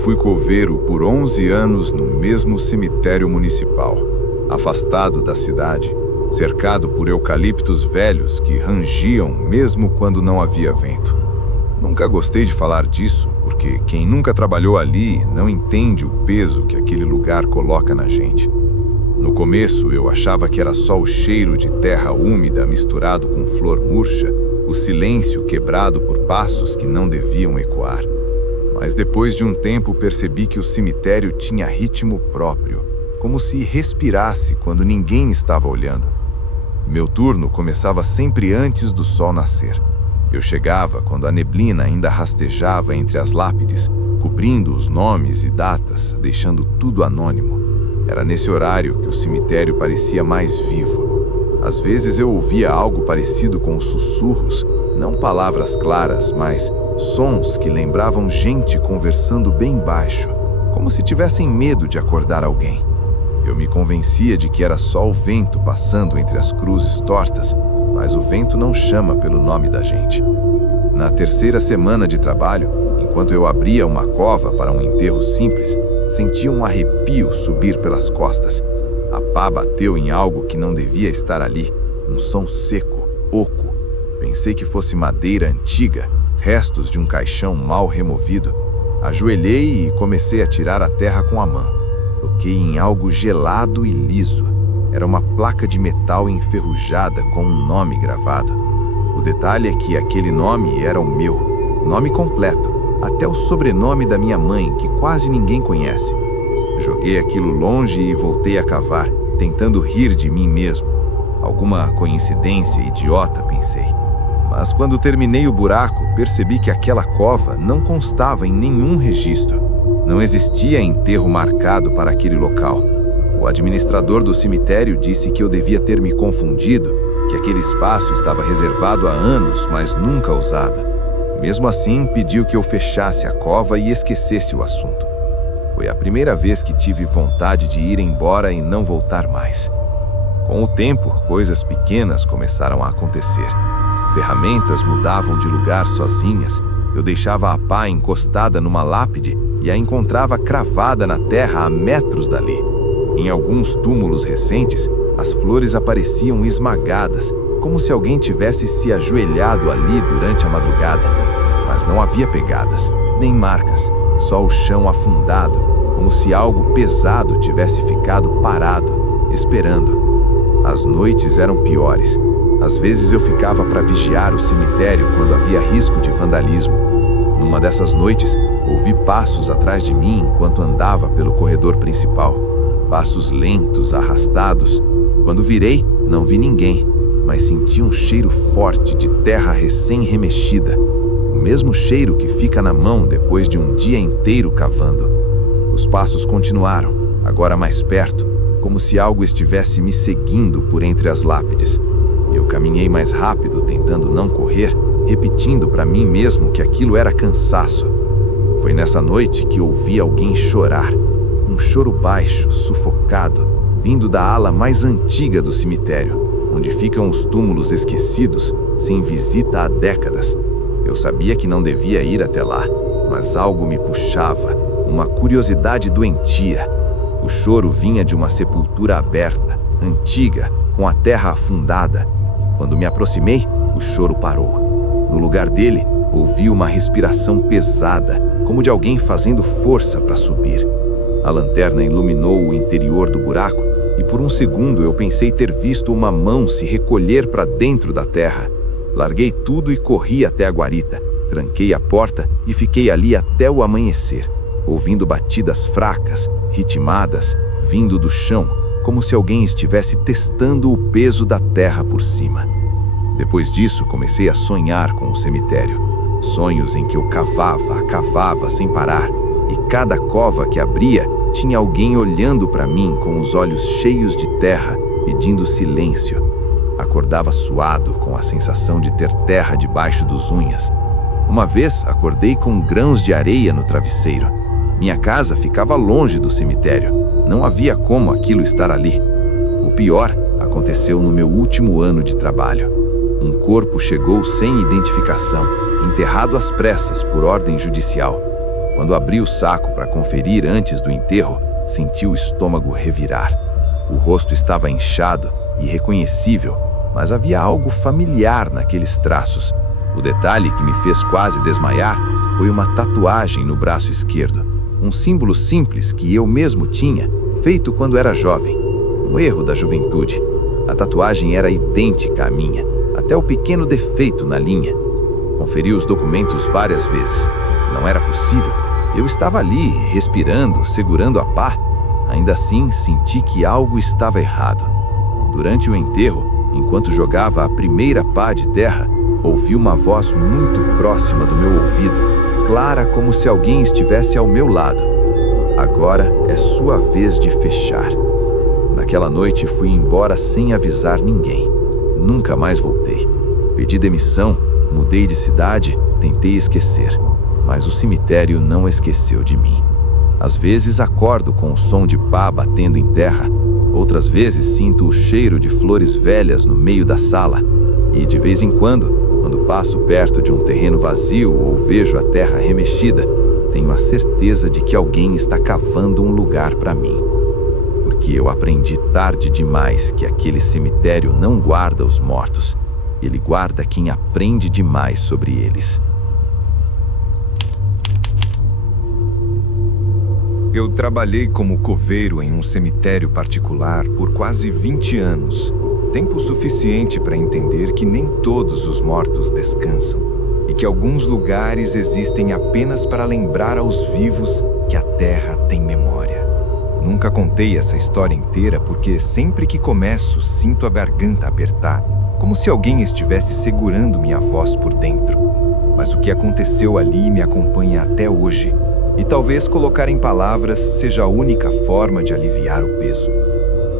fui coveiro por 11 anos no mesmo cemitério municipal, afastado da cidade, cercado por eucaliptos velhos que rangiam mesmo quando não havia vento. Nunca gostei de falar disso, porque quem nunca trabalhou ali não entende o peso que aquele lugar coloca na gente. No começo, eu achava que era só o cheiro de terra úmida misturado com flor murcha, o silêncio quebrado por passos que não deviam ecoar. Mas depois de um tempo percebi que o cemitério tinha ritmo próprio, como se respirasse quando ninguém estava olhando. Meu turno começava sempre antes do sol nascer. Eu chegava quando a neblina ainda rastejava entre as lápides, cobrindo os nomes e datas, deixando tudo anônimo. Era nesse horário que o cemitério parecia mais vivo. Às vezes eu ouvia algo parecido com sussurros, não palavras claras, mas sons que lembravam gente conversando bem baixo, como se tivessem medo de acordar alguém. Eu me convencia de que era só o vento passando entre as cruzes tortas, mas o vento não chama pelo nome da gente. Na terceira semana de trabalho, enquanto eu abria uma cova para um enterro simples, senti um arrepio subir pelas costas. A pá bateu em algo que não devia estar ali, um som seco, oco. Pensei que fosse madeira antiga, restos de um caixão mal removido. Ajoelhei e comecei a tirar a terra com a mão. Toquei em algo gelado e liso. Era uma placa de metal enferrujada com um nome gravado. O detalhe é que aquele nome era o meu, nome completo, até o sobrenome da minha mãe, que quase ninguém conhece. Joguei aquilo longe e voltei a cavar, tentando rir de mim mesmo. Alguma coincidência idiota, pensei. Mas quando terminei o buraco, percebi que aquela cova não constava em nenhum registro. Não existia enterro marcado para aquele local. O administrador do cemitério disse que eu devia ter me confundido, que aquele espaço estava reservado há anos, mas nunca usado. Mesmo assim, pediu que eu fechasse a cova e esquecesse o assunto. Foi a primeira vez que tive vontade de ir embora e não voltar mais. Com o tempo, coisas pequenas começaram a acontecer. Ferramentas mudavam de lugar sozinhas. Eu deixava a pá encostada numa lápide e a encontrava cravada na terra a metros dali. Em alguns túmulos recentes, as flores apareciam esmagadas, como se alguém tivesse se ajoelhado ali durante a madrugada. Mas não havia pegadas, nem marcas, só o chão afundado, como se algo pesado tivesse ficado parado, esperando. As noites eram piores. Às vezes eu ficava para vigiar o cemitério quando havia risco de vandalismo. Numa dessas noites, ouvi passos atrás de mim enquanto andava pelo corredor principal. Passos lentos, arrastados. Quando virei, não vi ninguém, mas senti um cheiro forte de terra recém-remexida. O mesmo cheiro que fica na mão depois de um dia inteiro cavando. Os passos continuaram, agora mais perto, como se algo estivesse me seguindo por entre as lápides. Eu caminhei mais rápido, tentando não correr, repetindo para mim mesmo que aquilo era cansaço. Foi nessa noite que ouvi alguém chorar. Um choro baixo, sufocado, vindo da ala mais antiga do cemitério, onde ficam os túmulos esquecidos, sem visita há décadas. Eu sabia que não devia ir até lá, mas algo me puxava, uma curiosidade doentia. O choro vinha de uma sepultura aberta, antiga, com a terra afundada. Quando me aproximei, o choro parou. No lugar dele, ouvi uma respiração pesada, como de alguém fazendo força para subir. A lanterna iluminou o interior do buraco e por um segundo eu pensei ter visto uma mão se recolher para dentro da terra. Larguei tudo e corri até a guarita. Tranquei a porta e fiquei ali até o amanhecer, ouvindo batidas fracas, ritmadas, vindo do chão, como se alguém estivesse testando o peso da terra por cima. Depois disso, comecei a sonhar com o cemitério. Sonhos em que eu cavava sem parar, e cada cova que abria tinha alguém olhando para mim com os olhos cheios de terra, pedindo silêncio. Acordava suado, com a sensação de ter terra debaixo dos unhas. Uma vez, acordei com grãos de areia no travesseiro. Minha casa ficava longe do cemitério. Não havia como aquilo estar ali. O pior aconteceu no meu último ano de trabalho. Um corpo chegou sem identificação, enterrado às pressas por ordem judicial. Quando abri o saco para conferir antes do enterro, senti o estômago revirar. O rosto estava inchado, irreconhecível, mas havia algo familiar naqueles traços. O detalhe que me fez quase desmaiar foi uma tatuagem no braço esquerdo. Um símbolo simples que eu mesmo tinha, feito quando era jovem. Um erro da juventude. A tatuagem era idêntica à minha, até o pequeno defeito na linha. Conferi os documentos várias vezes. Não era possível. Eu estava ali, respirando, segurando a pá. Ainda assim, senti que algo estava errado. Durante o enterro, enquanto jogava a primeira pá de terra, ouvi uma voz muito próxima do meu ouvido, clara como se alguém estivesse ao meu lado. Agora é sua vez de fechar. Naquela noite fui embora sem avisar ninguém. Nunca mais voltei. Pedi demissão, mudei de cidade, tentei esquecer. Mas o cemitério não esqueceu de mim. Às vezes acordo com o som de pá batendo em terra. Outras vezes sinto o cheiro de flores velhas no meio da sala. E de vez em quando passo perto de um terreno vazio ou vejo a terra remexida, tenho a certeza de que alguém está cavando um lugar para mim. Porque eu aprendi tarde demais que aquele cemitério não guarda os mortos. Ele guarda quem aprende demais sobre eles. Eu trabalhei como coveiro em um cemitério particular por quase 20 anos. Tempo suficiente para entender que nem todos os mortos descansam e que alguns lugares existem apenas para lembrar aos vivos que a terra tem memória. Nunca contei essa história inteira porque sempre que começo sinto a garganta apertar, como se alguém estivesse segurando minha voz por dentro. Mas o que aconteceu ali me acompanha até hoje. E talvez colocar em palavras seja a única forma de aliviar o peso.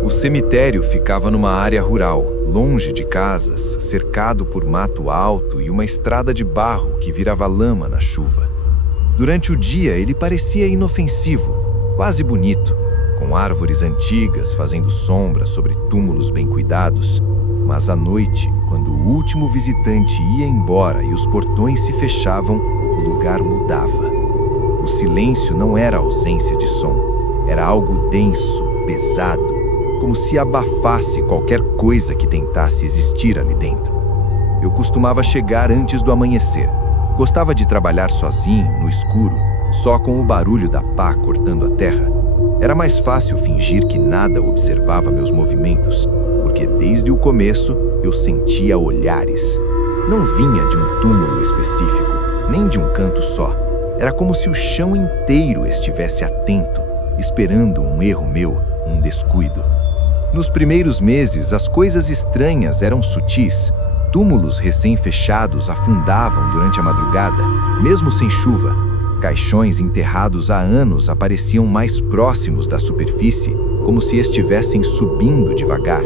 O cemitério ficava numa área rural, longe de casas, cercado por mato alto e uma estrada de barro que virava lama na chuva. Durante o dia ele parecia inofensivo, quase bonito, com árvores antigas fazendo sombra sobre túmulos bem cuidados. Mas à noite, quando o último visitante ia embora e os portões se fechavam, o lugar mudava. O silêncio não era ausência de som, era algo denso, pesado, como se abafasse qualquer coisa que tentasse existir ali dentro. Eu costumava chegar antes do amanhecer. Gostava de trabalhar sozinho, no escuro, só com o barulho da pá cortando a terra. Era mais fácil fingir que nada observava meus movimentos, porque desde o começo eu sentia olhares. Não vinha de um túmulo específico, nem de um canto só. Era como se o chão inteiro estivesse atento, esperando um erro meu, um descuido. Nos primeiros meses, as coisas estranhas eram sutis. Túmulos recém-fechados afundavam durante a madrugada, mesmo sem chuva. Caixões enterrados há anos apareciam mais próximos da superfície, como se estivessem subindo devagar.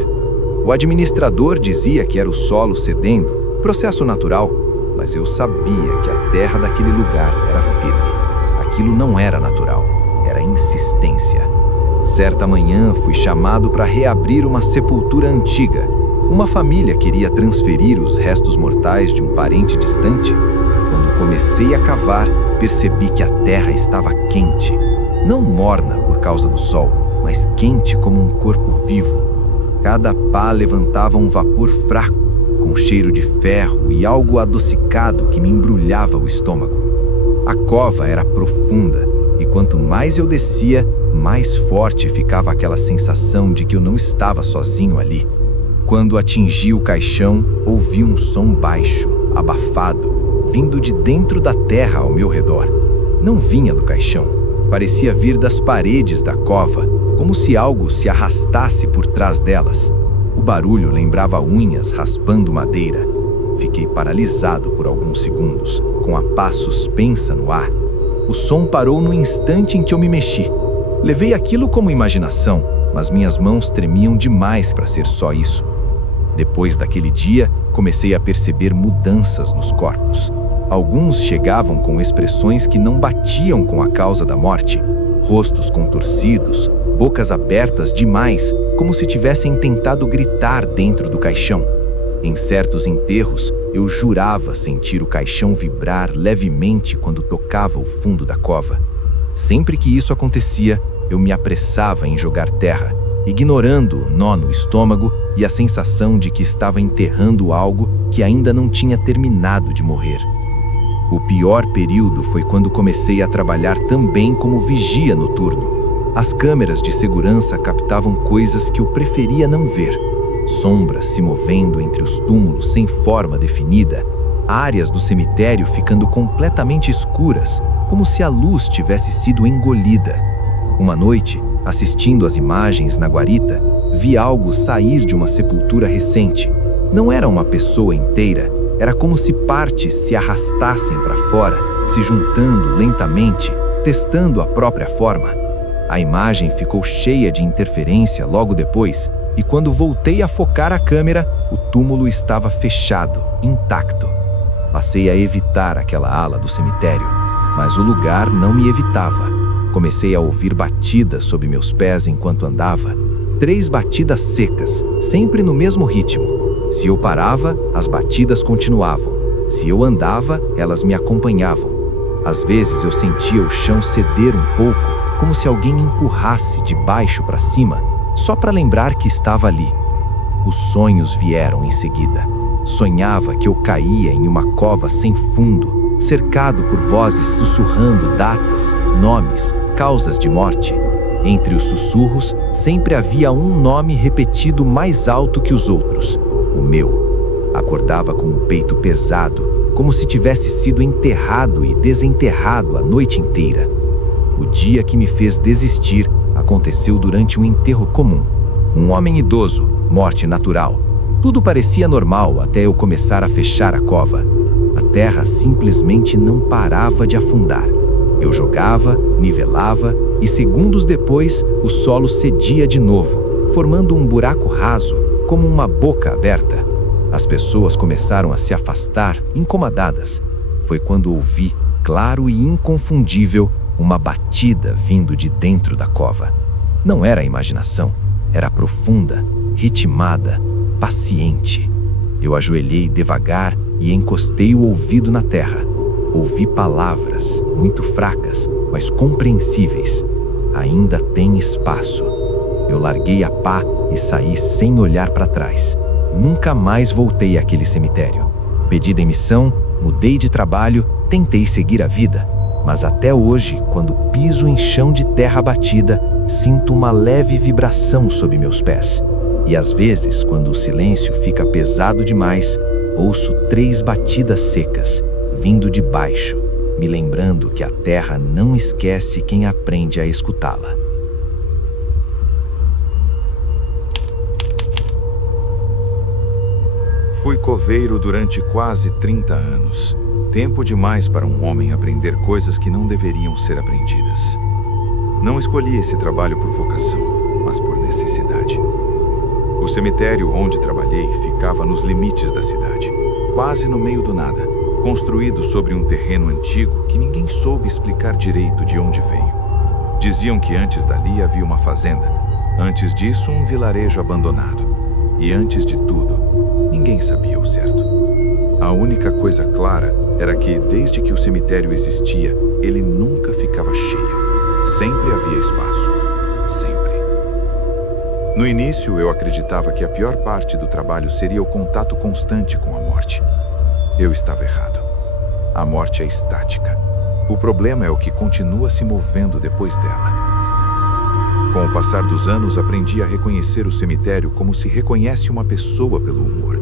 O administrador dizia que era o solo cedendo, processo natural, mas eu sabia que a terra daquele lugar era firme. Aquilo não era natural, era insistência. Certa manhã fui chamado para reabrir uma sepultura antiga. Uma família queria transferir os restos mortais de um parente distante. Quando comecei a cavar, percebi que a terra estava quente. Não morna por causa do sol, mas quente como um corpo vivo. Cada pá levantava um vapor fraco, com cheiro de ferro e algo adocicado que me embrulhava o estômago. A cova era profunda, e quanto mais eu descia, mais forte ficava aquela sensação de que eu não estava sozinho ali. Quando atingi o caixão, ouvi um som baixo, abafado, vindo de dentro da terra ao meu redor. Não vinha do caixão, parecia vir das paredes da cova, como se algo se arrastasse por trás delas. O barulho lembrava unhas raspando madeira. Fiquei paralisado por alguns segundos, com a pá suspensa no ar. O som parou no instante em que eu me mexi. Levei aquilo como imaginação, mas minhas mãos tremiam demais para ser só isso. Depois daquele dia, comecei a perceber mudanças nos corpos. Alguns chegavam com expressões que não batiam com a causa da morte. Rostos contorcidos, bocas abertas demais, como se tivessem tentado gritar dentro do caixão. Em certos enterros, eu jurava sentir o caixão vibrar levemente quando tocava o fundo da cova. Sempre que isso acontecia, eu me apressava em jogar terra, ignorando o nó no estômago e a sensação de que estava enterrando algo que ainda não tinha terminado de morrer. O pior período foi quando comecei a trabalhar também como vigia noturno. As câmeras de segurança captavam coisas que eu preferia não ver. Sombras se movendo entre os túmulos sem forma definida, áreas do cemitério ficando completamente escuras, como se a luz tivesse sido engolida. Uma noite, assistindo às imagens na guarita, vi algo sair de uma sepultura recente. Não era uma pessoa inteira, era como se partes se arrastassem para fora, se juntando lentamente, testando a própria forma. A imagem ficou cheia de interferência logo depois, e quando voltei a focar a câmera, o túmulo estava fechado, intacto. Passei a evitar aquela ala do cemitério, mas o lugar não me evitava. Comecei a ouvir batidas sob meus pés enquanto andava. 3 batidas secas, sempre no mesmo ritmo. Se eu parava, as batidas continuavam. Se eu andava, elas me acompanhavam. Às vezes eu sentia o chão ceder um pouco, como se alguém empurrasse de baixo para cima, só para lembrar que estava ali. Os sonhos vieram em seguida. Sonhava que eu caía em uma cova sem fundo, cercado por vozes sussurrando datas, nomes, causas de morte. Entre os sussurros, sempre havia um nome repetido mais alto que os outros: o meu. Acordava com o peito pesado, como se tivesse sido enterrado e desenterrado a noite inteira. O dia que me fez desistir aconteceu durante um enterro comum. Um homem idoso, morte natural. Tudo parecia normal até eu começar a fechar a cova. A terra simplesmente não parava de afundar. Eu jogava, nivelava e segundos depois o solo cedia de novo, formando um buraco raso, como uma boca aberta. As pessoas começaram a se afastar, incomodadas. Foi quando ouvi, claro e inconfundível, uma batida vindo de dentro da cova. Não era imaginação, era profunda, ritmada, paciente. Eu ajoelhei devagar e encostei o ouvido na terra. Ouvi palavras, muito fracas, mas compreensíveis. Ainda tem espaço. Eu larguei a pá e saí sem olhar para trás. Nunca mais voltei àquele cemitério. Pedi demissão, mudei de trabalho, tentei seguir a vida. Mas até hoje, quando piso em chão de terra batida, sinto uma leve vibração sob meus pés. E às vezes, quando o silêncio fica pesado demais, ouço 3 batidas secas, vindo de baixo, me lembrando que a terra não esquece quem aprende a escutá-la. Fui coveiro durante quase 30 anos. Tempo demais para um homem aprender coisas que não deveriam ser aprendidas. Não escolhi esse trabalho por vocação, mas por necessidade. O cemitério onde trabalhei ficava nos limites da cidade, quase no meio do nada, construído sobre um terreno antigo que ninguém soube explicar direito de onde veio. Diziam que antes dali havia uma fazenda, antes disso um vilarejo abandonado, e antes de tudo, ninguém sabia o certo. A única coisa clara era que, desde que o cemitério existia, ele nunca ficava cheio. Sempre havia espaço. Sempre. No início, eu acreditava que a pior parte do trabalho seria o contato constante com a morte. Eu estava errado. A morte é estática. O problema é o que continua se movendo depois dela. Com o passar dos anos, aprendi a reconhecer o cemitério como se reconhece uma pessoa pelo humor.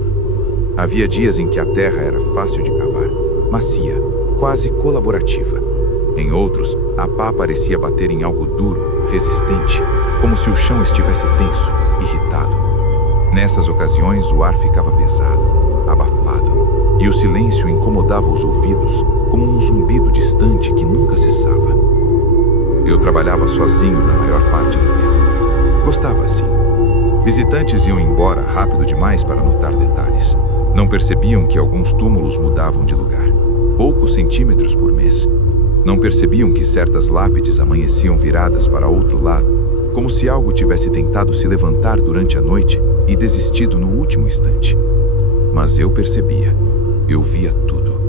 Havia dias em que a terra era fácil de cavar, macia, quase colaborativa. Em outros, a pá parecia bater em algo duro, resistente, como se o chão estivesse tenso, irritado. Nessas ocasiões, o ar ficava pesado, abafado, e o silêncio incomodava os ouvidos como um zumbido distante que nunca cessava. Eu trabalhava sozinho na maior parte do tempo. Gostava assim. Visitantes iam embora rápido demais para notar detalhes. Não percebiam que alguns túmulos mudavam de lugar, poucos centímetros por mês. Não percebiam que certas lápides amanheciam viradas para outro lado, como se algo tivesse tentado se levantar durante a noite e desistido no último instante. Mas eu percebia. Eu via tudo.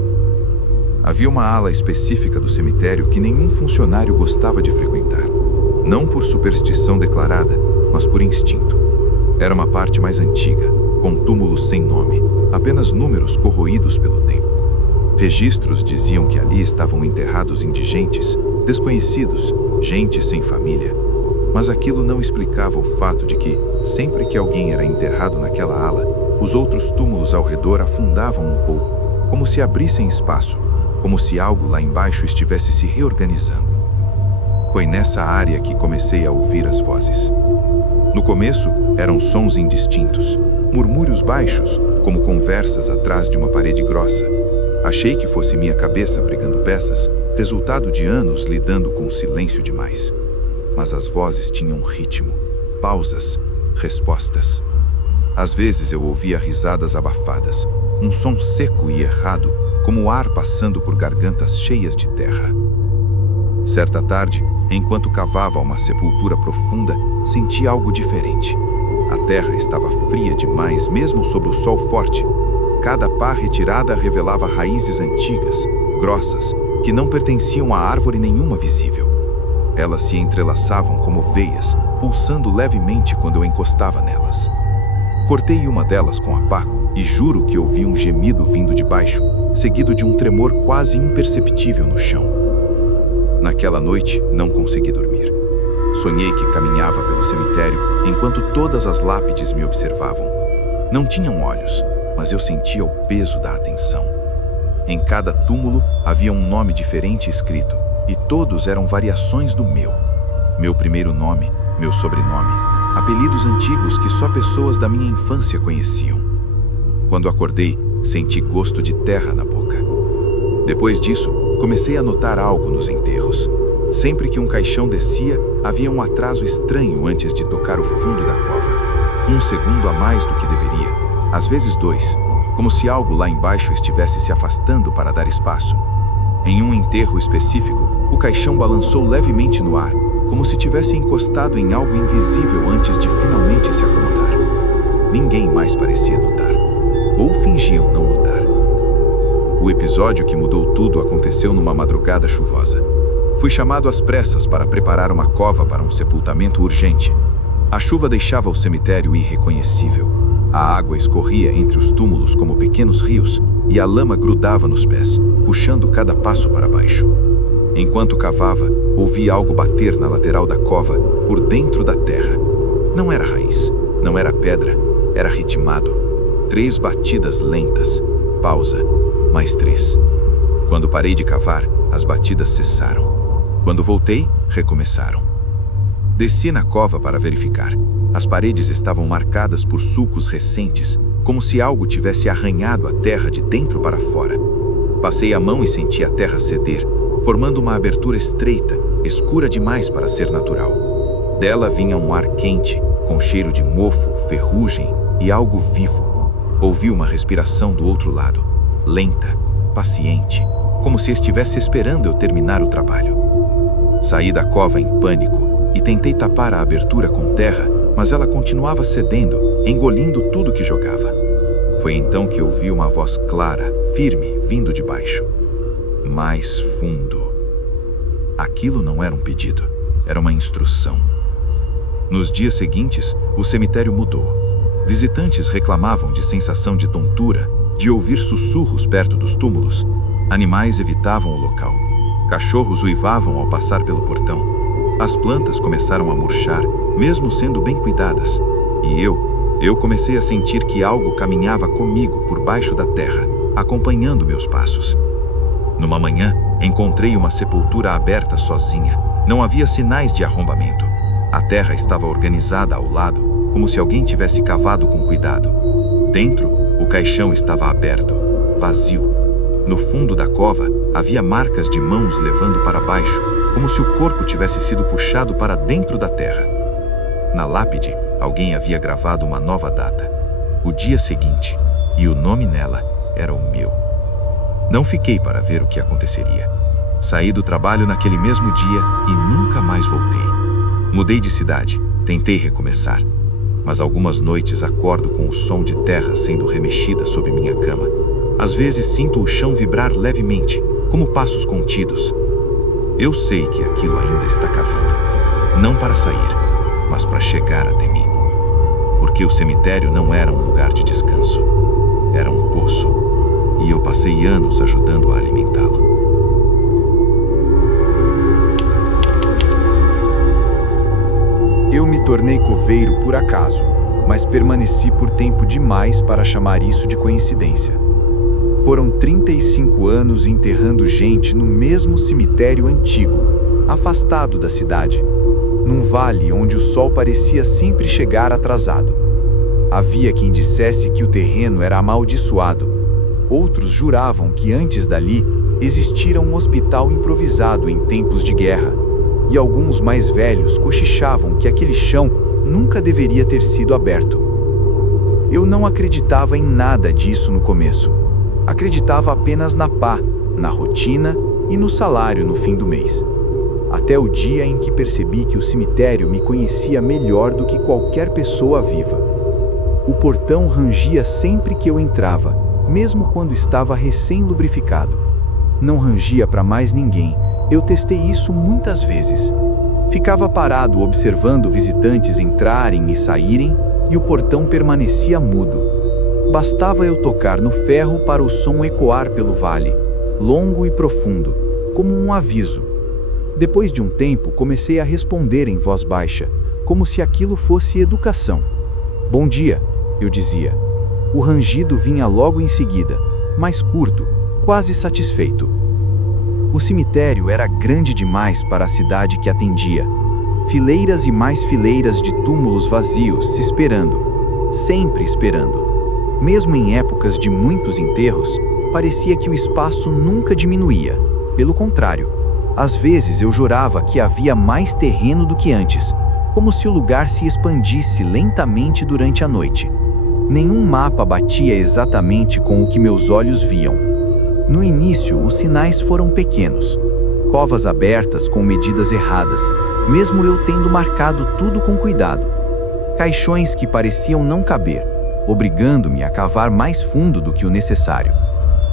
Havia uma ala específica do cemitério que nenhum funcionário gostava de frequentar. Não por superstição declarada, mas por instinto. Era uma parte mais antiga, com túmulos sem nome, apenas números corroídos pelo tempo. Registros diziam que ali estavam enterrados indigentes, desconhecidos, gente sem família. Mas aquilo não explicava o fato de que, sempre que alguém era enterrado naquela ala, os outros túmulos ao redor afundavam um pouco, como se abrissem espaço, como se algo lá embaixo estivesse se reorganizando. Foi nessa área que comecei a ouvir as vozes. No começo, eram sons indistintos, murmúrios baixos, como conversas atrás de uma parede grossa. Achei que fosse minha cabeça pregando peças, resultado de anos lidando com o silêncio demais. Mas as vozes tinham ritmo, pausas, respostas. Às vezes eu ouvia risadas abafadas, um som seco e errado, como o ar passando por gargantas cheias de terra. Certa tarde, enquanto cavava uma sepultura profunda, senti algo diferente. A terra estava fria demais, mesmo sob o sol forte. Cada pá retirada revelava raízes antigas, grossas, que não pertenciam a árvore nenhuma visível. Elas se entrelaçavam como veias, pulsando levemente quando eu encostava nelas. Cortei uma delas com a pá e juro que ouvi um gemido vindo de baixo, seguido de um tremor quase imperceptível no chão. Naquela noite, não consegui dormir. Sonhei que caminhava pelo cemitério enquanto todas as lápides me observavam. Não tinham olhos, mas eu sentia o peso da atenção. Em cada túmulo havia um nome diferente escrito, e todos eram variações do meu. Meu primeiro nome, meu sobrenome, apelidos antigos que só pessoas da minha infância conheciam. Quando acordei, senti gosto de terra na boca. Depois disso, comecei a notar algo nos enterros. Sempre que um caixão descia, havia um atraso estranho antes de tocar o fundo da cova. 1 segundo a mais do que deveria, às vezes 2, como se algo lá embaixo estivesse se afastando para dar espaço. Em um enterro específico, o caixão balançou levemente no ar, como se tivesse encostado em algo invisível antes de finalmente se acomodar. Ninguém mais parecia notar, ou fingiam não notar. O episódio que mudou tudo aconteceu numa madrugada chuvosa. Fui chamado às pressas para preparar uma cova para um sepultamento urgente. A chuva deixava o cemitério irreconhecível. A água escorria entre os túmulos como pequenos rios e a lama grudava nos pés, puxando cada passo para baixo. Enquanto cavava, ouvi algo bater na lateral da cova, por dentro da terra. Não era raiz, não era pedra, era ritmado. 3 batidas lentas. Pausa. Mais 3. Quando parei de cavar, as batidas cessaram. Quando voltei, recomeçaram. Desci na cova para verificar. As paredes estavam marcadas por sulcos recentes, como se algo tivesse arranhado a terra de dentro para fora. Passei a mão e senti a terra ceder, formando uma abertura estreita, escura demais para ser natural. Dela vinha um ar quente, com cheiro de mofo, ferrugem e algo vivo. Ouvi uma respiração do outro lado, lenta, paciente, como se estivesse esperando eu terminar o trabalho. Saí da cova em pânico e tentei tapar a abertura com terra, mas ela continuava cedendo, engolindo tudo que jogava. Foi então que ouvi uma voz clara, firme, vindo de baixo. Mais fundo. Aquilo não era um pedido, era uma instrução. Nos dias seguintes, o cemitério mudou. Visitantes reclamavam de sensação de tontura, de ouvir sussurros perto dos túmulos. Animais evitavam o local. Cachorros uivavam ao passar pelo portão. As plantas começaram a murchar, mesmo sendo bem cuidadas. E eu comecei a sentir que algo caminhava comigo por baixo da terra, acompanhando meus passos. Numa manhã, encontrei uma sepultura aberta sozinha. Não havia sinais de arrombamento. A terra estava organizada ao lado, como se alguém tivesse cavado com cuidado. Dentro, o caixão estava aberto, vazio. No fundo da cova, havia marcas de mãos levando para baixo, como se o corpo tivesse sido puxado para dentro da terra. Na lápide, alguém havia gravado uma nova data, o dia seguinte, e o nome nela era o meu. Não fiquei para ver o que aconteceria. Saí do trabalho naquele mesmo dia e nunca mais voltei. Mudei de cidade, tentei recomeçar. mas algumas noites acordo com o som de terra sendo remexida sob minha cama. Às vezes sinto o chão vibrar levemente, como passos contidos. Eu sei que aquilo ainda está cavando, não para sair, mas para chegar até mim. Porque o cemitério não era um lugar de descanso, era um poço, e eu passei anos ajudando a alimentá-lo. Eu me tornei coveiro por acaso, mas permaneci por tempo demais para chamar isso de coincidência. Foram 35 anos enterrando gente no mesmo cemitério antigo, afastado da cidade, num vale onde o sol parecia sempre chegar atrasado. Havia quem dissesse que o terreno era amaldiçoado. Outros juravam que antes dali existira um hospital improvisado em tempos de guerra. E alguns mais velhos cochichavam que aquele chão nunca deveria ter sido aberto. Eu não acreditava em nada disso no começo. Acreditava apenas na pá, na rotina e no salário no fim do mês. Até o dia em que percebi que o cemitério me conhecia melhor do que qualquer pessoa viva. O portão rangia sempre que eu entrava, mesmo quando estava recém-lubrificado. Não rangia para mais ninguém. Eu testei isso muitas vezes. Ficava parado observando visitantes entrarem e saírem, e o portão permanecia mudo. Bastava eu tocar no ferro para o som ecoar pelo vale, longo e profundo, como um aviso. Depois de um tempo, comecei a responder em voz baixa, como se aquilo fosse educação. "Bom dia", eu dizia. O rangido vinha logo em seguida, mais curto, quase satisfeito. O cemitério era grande demais para a cidade que atendia. Fileiras e mais fileiras de túmulos vazios, se esperando, sempre esperando. Mesmo em épocas de muitos enterros, parecia que o espaço nunca diminuía. Pelo contrário, às vezes eu jurava que havia mais terreno do que antes, como se o lugar se expandisse lentamente durante a noite. Nenhum mapa batia exatamente com o que meus olhos viam. No início, os sinais foram pequenos. Covas abertas com medidas erradas, mesmo eu tendo marcado tudo com cuidado. Caixões que pareciam não caber, obrigando-me a cavar mais fundo do que o necessário.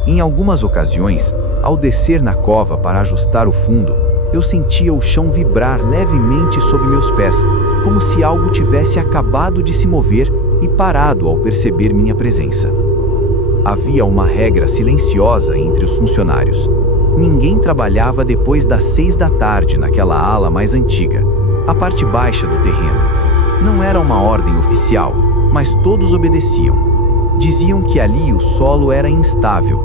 Em algumas ocasiões, ao descer na cova para ajustar o fundo, eu sentia o chão vibrar levemente sob meus pés, como se algo tivesse acabado de se mover e parado ao perceber minha presença. Havia uma regra silenciosa entre os funcionários. Ninguém trabalhava depois das 6 da tarde naquela ala mais antiga, a parte baixa do terreno. Não era uma ordem oficial, mas todos obedeciam. Diziam que ali o solo era instável.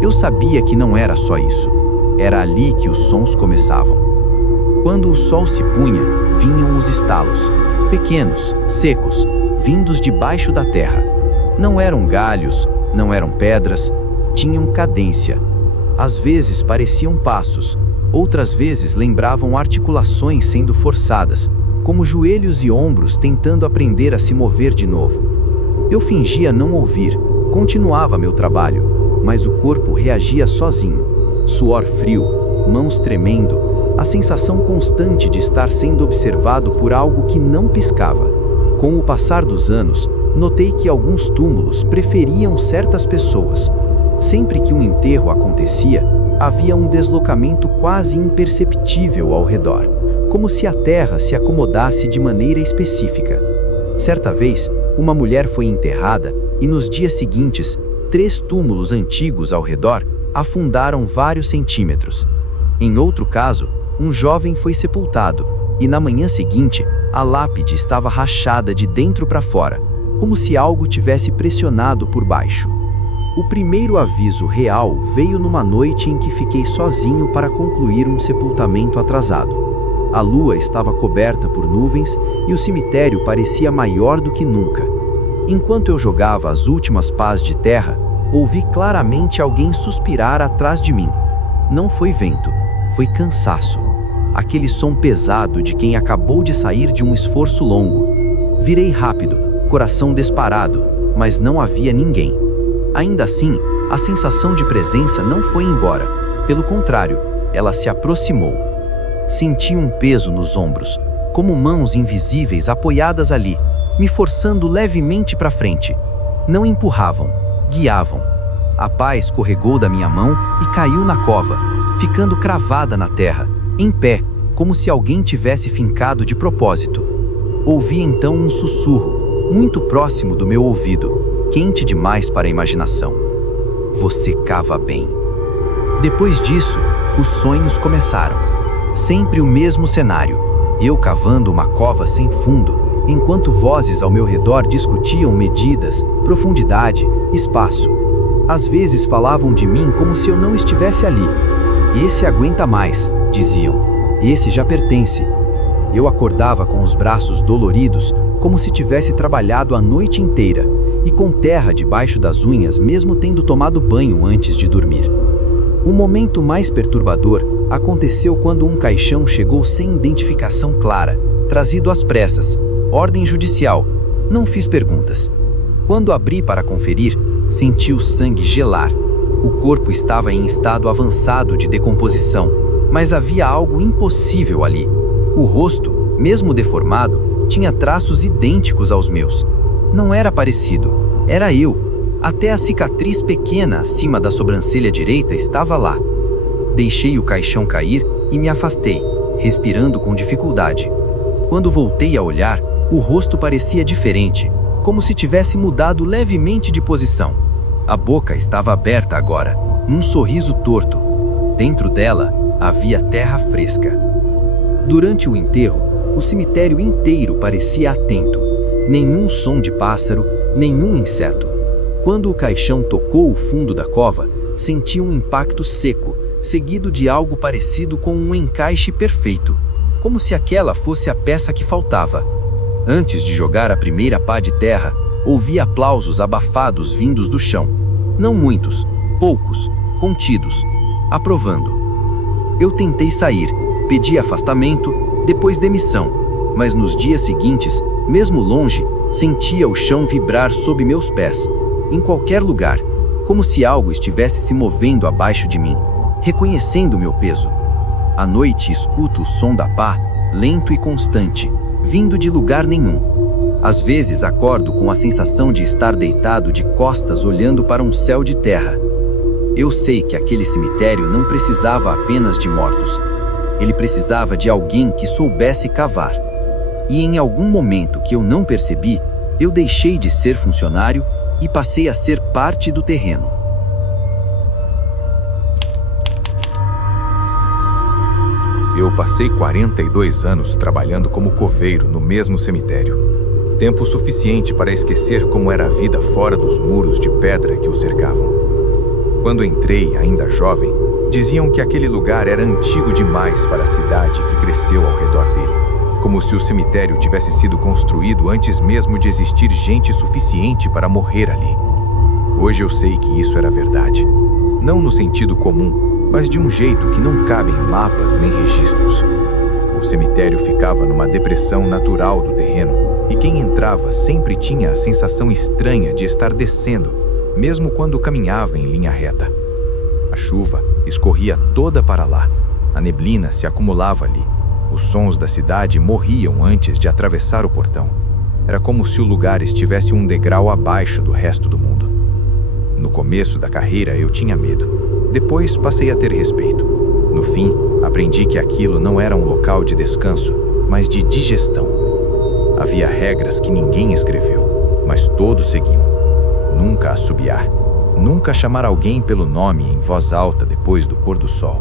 Eu sabia que não era só isso. Era ali que os sons começavam. Quando o sol se punha, vinham os estalos, pequenos, secos, vindos debaixo da terra. Não eram galhos, não eram pedras, tinham cadência. Às vezes pareciam passos, outras vezes lembravam articulações sendo forçadas, como joelhos e ombros tentando aprender a se mover de novo. Eu fingia não ouvir, continuava meu trabalho, mas o corpo reagia sozinho. Suor frio, mãos tremendo, a sensação constante de estar sendo observado por algo que não piscava. Com o passar dos anos, notei que alguns túmulos preferiam certas pessoas. Sempre que um enterro acontecia, havia um deslocamento quase imperceptível ao redor, como se a terra se acomodasse de maneira específica. Certa vez, uma mulher foi enterrada e nos dias seguintes, 3 túmulos antigos ao redor afundaram vários centímetros. Em outro caso, um jovem foi sepultado e na manhã seguinte, a lápide estava rachada de dentro para fora, como se algo tivesse pressionado por baixo. O primeiro aviso real veio numa noite em que fiquei sozinho para concluir um sepultamento atrasado. A lua estava coberta por nuvens e o cemitério parecia maior do que nunca. Enquanto eu jogava as últimas pás de terra, ouvi claramente alguém suspirar atrás de mim. Não foi vento, foi cansaço. Aquele som pesado de quem acabou de sair de um esforço longo. Virei rápido, coração disparado, mas não havia ninguém. Ainda assim, a sensação de presença não foi embora. Pelo contrário, ela se aproximou. Senti um peso nos ombros, como mãos invisíveis apoiadas ali. me forçando levemente para frente. Não empurravam, guiavam. A pá escorregou da minha mão e caiu na cova, ficando cravada na terra, em pé, como se alguém tivesse fincado de propósito. Ouvi então um sussurro, muito próximo do meu ouvido, quente demais para a imaginação. Você cava bem. Depois disso, os sonhos começaram. Sempre o mesmo cenário, eu cavando uma cova sem fundo, enquanto vozes ao meu redor discutiam medidas, profundidade, espaço. Às vezes falavam de mim como se eu não estivesse ali. Esse aguenta mais, diziam. Esse já pertence. Eu acordava com os braços doloridos, como se tivesse trabalhado a noite inteira, e com terra debaixo das unhas, mesmo tendo tomado banho antes de dormir. O momento mais perturbador aconteceu quando um caixão chegou sem identificação clara, trazido às pressas, ordem judicial. Não fiz perguntas. Quando abri para conferir, senti o sangue gelar. O corpo estava em estado avançado de decomposição, mas havia algo impossível ali. O rosto, mesmo deformado, tinha traços idênticos aos meus. Não era parecido, era eu. Até a cicatriz pequena acima da sobrancelha direita estava lá. Deixei o caixão cair e me afastei, respirando com dificuldade. Quando voltei a olhar, o rosto parecia diferente, como se tivesse mudado levemente de posição. A boca estava aberta agora, num sorriso torto. Dentro dela havia terra fresca. Durante o enterro, o cemitério inteiro parecia atento. Nenhum som de pássaro, nenhum inseto. Quando o caixão tocou o fundo da cova, senti um impacto seco, seguido de algo parecido com um encaixe perfeito, como se aquela fosse a peça que faltava. Antes de jogar a primeira pá de terra, ouvi aplausos abafados vindos do chão. Não muitos, poucos, contidos, aprovando. Eu tentei sair, pedi afastamento, depois demissão, mas nos dias seguintes, mesmo longe, sentia o chão vibrar sob meus pés, em qualquer lugar, como se algo estivesse se movendo abaixo de mim, reconhecendo meu peso. À noite escuto o som da pá, lento e constante, vindo de lugar nenhum. Às vezes acordo com a sensação de estar deitado de costas olhando para um céu de terra. Eu sei que aquele cemitério não precisava apenas de mortos. Ele precisava de alguém que soubesse cavar. E em algum momento que eu não percebi, eu deixei de ser funcionário e passei a ser parte do terreno. Eu passei 42 anos trabalhando como coveiro no mesmo cemitério. Tempo suficiente para esquecer como era a vida fora dos muros de pedra que o cercavam. Quando entrei, ainda jovem, diziam que aquele lugar era antigo demais para a cidade que cresceu ao redor dele, como se o cemitério tivesse sido construído antes mesmo de existir gente suficiente para morrer ali. Hoje eu sei que isso era verdade. Não no sentido comum, mas de um jeito que não cabe em mapas nem registros. O cemitério ficava numa depressão natural do terreno, e quem entrava sempre tinha a sensação estranha de estar descendo, mesmo quando caminhava em linha reta. A chuva escorria toda para lá. A neblina se acumulava ali. Os sons da cidade morriam antes de atravessar o portão. Era como se o lugar estivesse um degrau abaixo do resto do mundo. No começo da carreira eu tinha medo. Depois passei a ter respeito. No fim, aprendi que aquilo não era um local de descanso, mas de digestão. Havia regras que ninguém escreveu, mas todos seguiam. Nunca assobiar. Nunca chamar alguém pelo nome em voz alta depois do pôr do sol.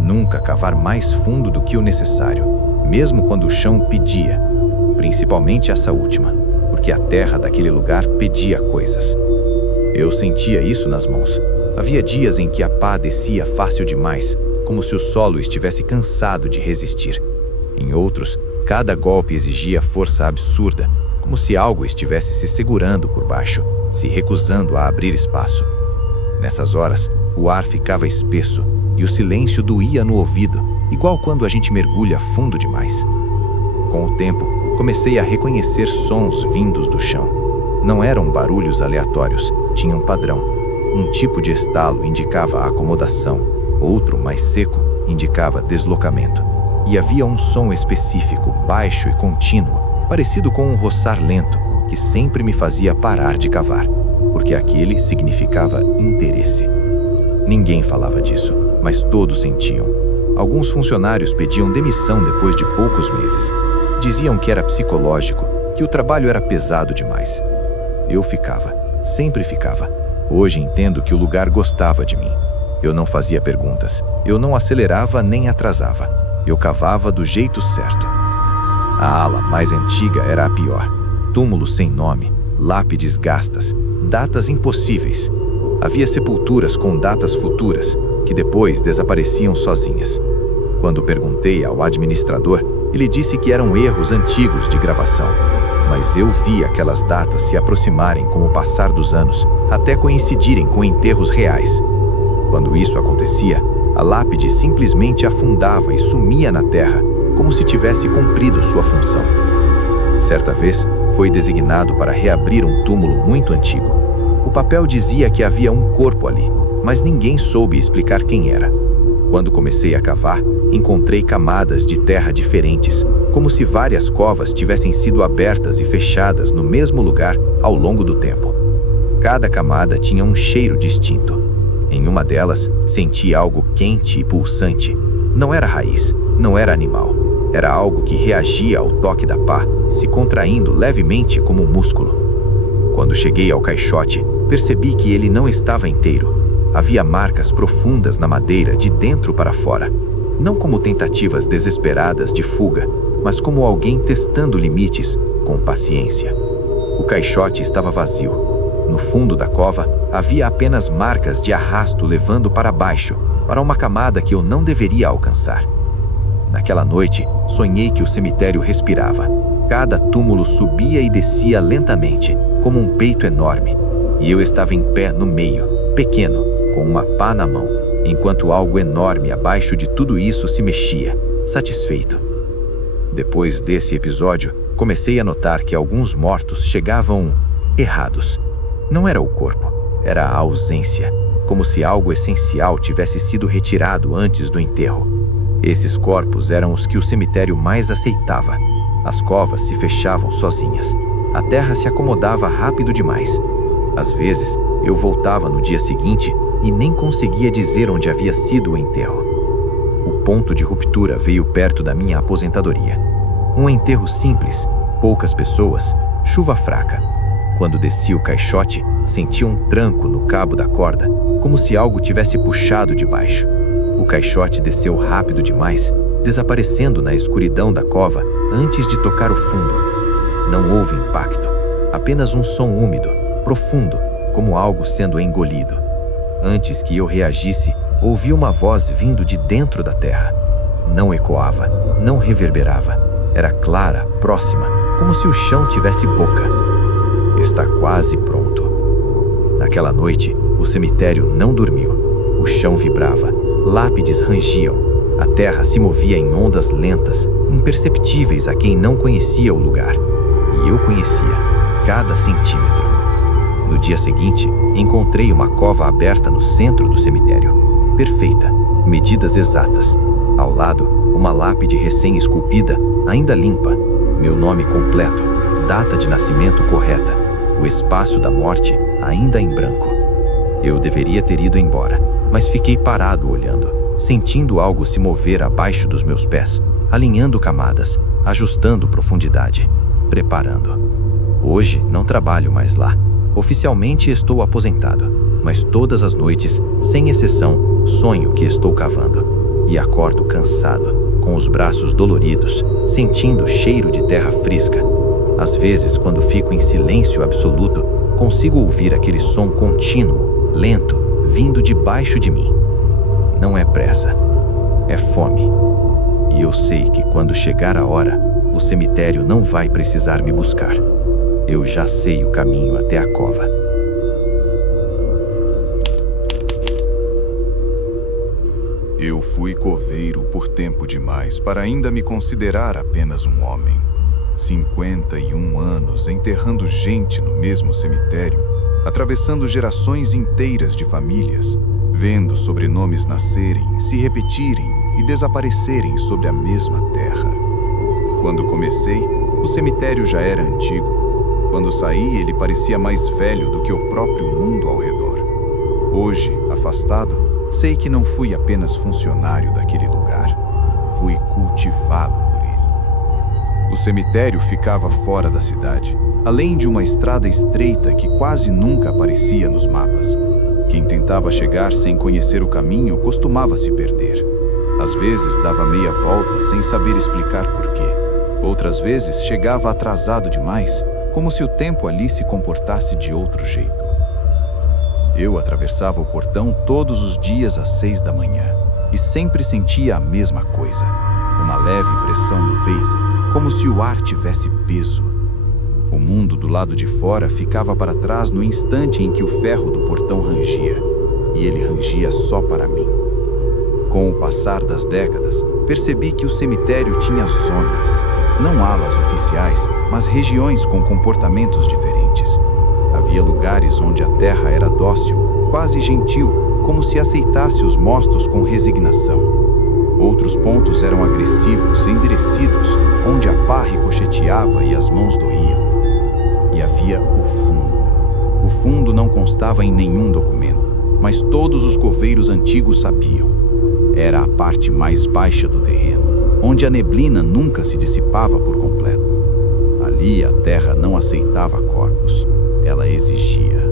Nunca cavar mais fundo do que o necessário, mesmo quando o chão pedia, principalmente essa última, porque a terra daquele lugar pedia coisas. Eu sentia isso nas mãos. Havia dias em que a pá descia fácil demais, como se o solo estivesse cansado de resistir. Em outros, cada golpe exigia força absurda, como se algo estivesse se segurando por baixo, se recusando a abrir espaço. Nessas horas, o ar ficava espesso e o silêncio doía no ouvido, igual quando a gente mergulha fundo demais. Com o tempo, comecei a reconhecer sons vindos do chão. Não eram barulhos aleatórios, tinham padrão. Um tipo de estalo indicava acomodação, outro, mais seco, indicava deslocamento. E havia um som específico, baixo e contínuo, parecido com um roçar lento que sempre me fazia parar de cavar, porque aquele significava interesse. Ninguém falava disso, mas todos sentiam. Alguns funcionários pediam demissão depois de poucos meses. Diziam que era psicológico, que o trabalho era pesado demais. Eu ficava, sempre ficava. Hoje entendo que o lugar gostava de mim. Eu não fazia perguntas, eu não acelerava nem atrasava. Eu cavava do jeito certo. A ala mais antiga era a pior. Túmulos sem nome, lápides gastas, datas impossíveis. Havia sepulturas com datas futuras, que depois desapareciam sozinhas. Quando perguntei ao administrador, ele disse que eram erros antigos de gravação. Mas eu vi aquelas datas se aproximarem com o passar dos anos, até coincidirem com enterros reais. Quando isso acontecia, a lápide simplesmente afundava e sumia na terra, como se tivesse cumprido sua função. Certa vez, foi designado para reabrir um túmulo muito antigo. O papel dizia que havia um corpo ali, mas ninguém soube explicar quem era. Quando comecei a cavar, encontrei camadas de terra diferentes, como se várias covas tivessem sido abertas e fechadas no mesmo lugar ao longo do tempo. Cada camada tinha um cheiro distinto. Em uma delas, senti algo quente e pulsante. Não era raiz, não era animal. Era algo que reagia ao toque da pá, se contraindo levemente como um músculo. Quando cheguei ao caixote, percebi que ele não estava inteiro. Havia marcas profundas na madeira de dentro para fora. Não como tentativas desesperadas de fuga, mas como alguém testando limites com paciência. O caixote estava vazio. No fundo da cova, havia apenas marcas de arrasto levando para baixo, para uma camada que eu não deveria alcançar. Naquela noite, sonhei que o cemitério respirava. Cada túmulo subia e descia lentamente, como um peito enorme. E eu estava em pé no meio, pequeno, com uma pá na mão, enquanto algo enorme abaixo de tudo isso se mexia, satisfeito. Depois desse episódio, comecei a notar que alguns mortos chegavam errados. Não era o corpo, era a ausência, como se algo essencial tivesse sido retirado antes do enterro. Esses corpos eram os que o cemitério mais aceitava. As covas se fechavam sozinhas. A terra se acomodava rápido demais. Às vezes, eu voltava no dia seguinte e nem conseguia dizer onde havia sido o enterro. O ponto de ruptura veio perto da minha aposentadoria. Um enterro simples, poucas pessoas, chuva fraca. Quando desci o caixote, senti um tranco no cabo da corda, como se algo tivesse puxado de baixo. O caixote desceu rápido demais, desaparecendo na escuridão da cova antes de tocar o fundo. Não houve impacto, apenas um som úmido, profundo, como algo sendo engolido. Antes que eu reagisse, ouvi uma voz vindo de dentro da terra. Não ecoava, não reverberava. Era clara, próxima, como se o chão tivesse boca. Está quase pronto. Naquela noite, o cemitério não dormiu. O chão vibrava, lápides rangiam. A terra se movia em ondas lentas, imperceptíveis a quem não conhecia o lugar. E eu conhecia, cada centímetro. No dia seguinte, encontrei uma cova aberta no centro do cemitério. Perfeita, medidas exatas. Ao lado, uma lápide recém-esculpida, ainda limpa. Meu nome completo, data de nascimento correta. O espaço da morte ainda em branco. Eu deveria ter ido embora, mas fiquei parado olhando, sentindo algo se mover abaixo dos meus pés, alinhando camadas, ajustando profundidade, preparando. Hoje não trabalho mais lá. Oficialmente estou aposentado, mas todas as noites, sem exceção, sonho que estou cavando. E acordo cansado, com os braços doloridos, sentindo o cheiro de terra fresca. Às vezes, quando fico em silêncio absoluto, consigo ouvir aquele som contínuo, lento, vindo debaixo de mim. Não é pressa, é fome. E eu sei que quando chegar a hora, o cemitério não vai precisar me buscar. Eu já sei o caminho até a cova. Eu fui coveiro por tempo demais para ainda me considerar apenas um homem. 51 anos enterrando gente no mesmo cemitério, atravessando gerações inteiras de famílias, vendo sobrenomes nascerem, se repetirem e desaparecerem sobre a mesma terra. Quando comecei, O cemitério já era antigo. Quando saí, ele parecia mais velho do que o próprio mundo ao redor. Hoje, afastado, sei que não fui apenas funcionário daquele lugar. Fui cultivado por ele. O cemitério ficava fora da cidade, além de uma estrada estreita que quase nunca aparecia nos mapas. Quem tentava chegar sem conhecer o caminho costumava se perder. Às vezes dava meia volta sem saber explicar porquê. Outras vezes chegava atrasado demais, como se o tempo ali se comportasse de outro jeito. Eu atravessava o portão todos os dias às 6 da manhã e sempre sentia a mesma coisa, uma leve pressão no peito, como se o ar tivesse peso. O mundo do lado de fora ficava para trás no instante em que o ferro do portão rangia, e ele rangia só para mim. Com o passar das décadas, percebi que o cemitério tinha zonas, não alas oficiais, mas regiões com comportamentos diferentes. Havia lugares onde a terra era dócil, quase gentil, como se aceitasse os mostos com resignação. Outros pontos eram agressivos, endurecidos, onde a pá ricocheteava e as mãos doíam. E havia o fundo. O fundo não constava em nenhum documento, mas todos os coveiros antigos sabiam. Era a parte mais baixa do terreno, onde a neblina nunca se dissipava por completo. Ali a terra não aceitava corpos, ela exigia.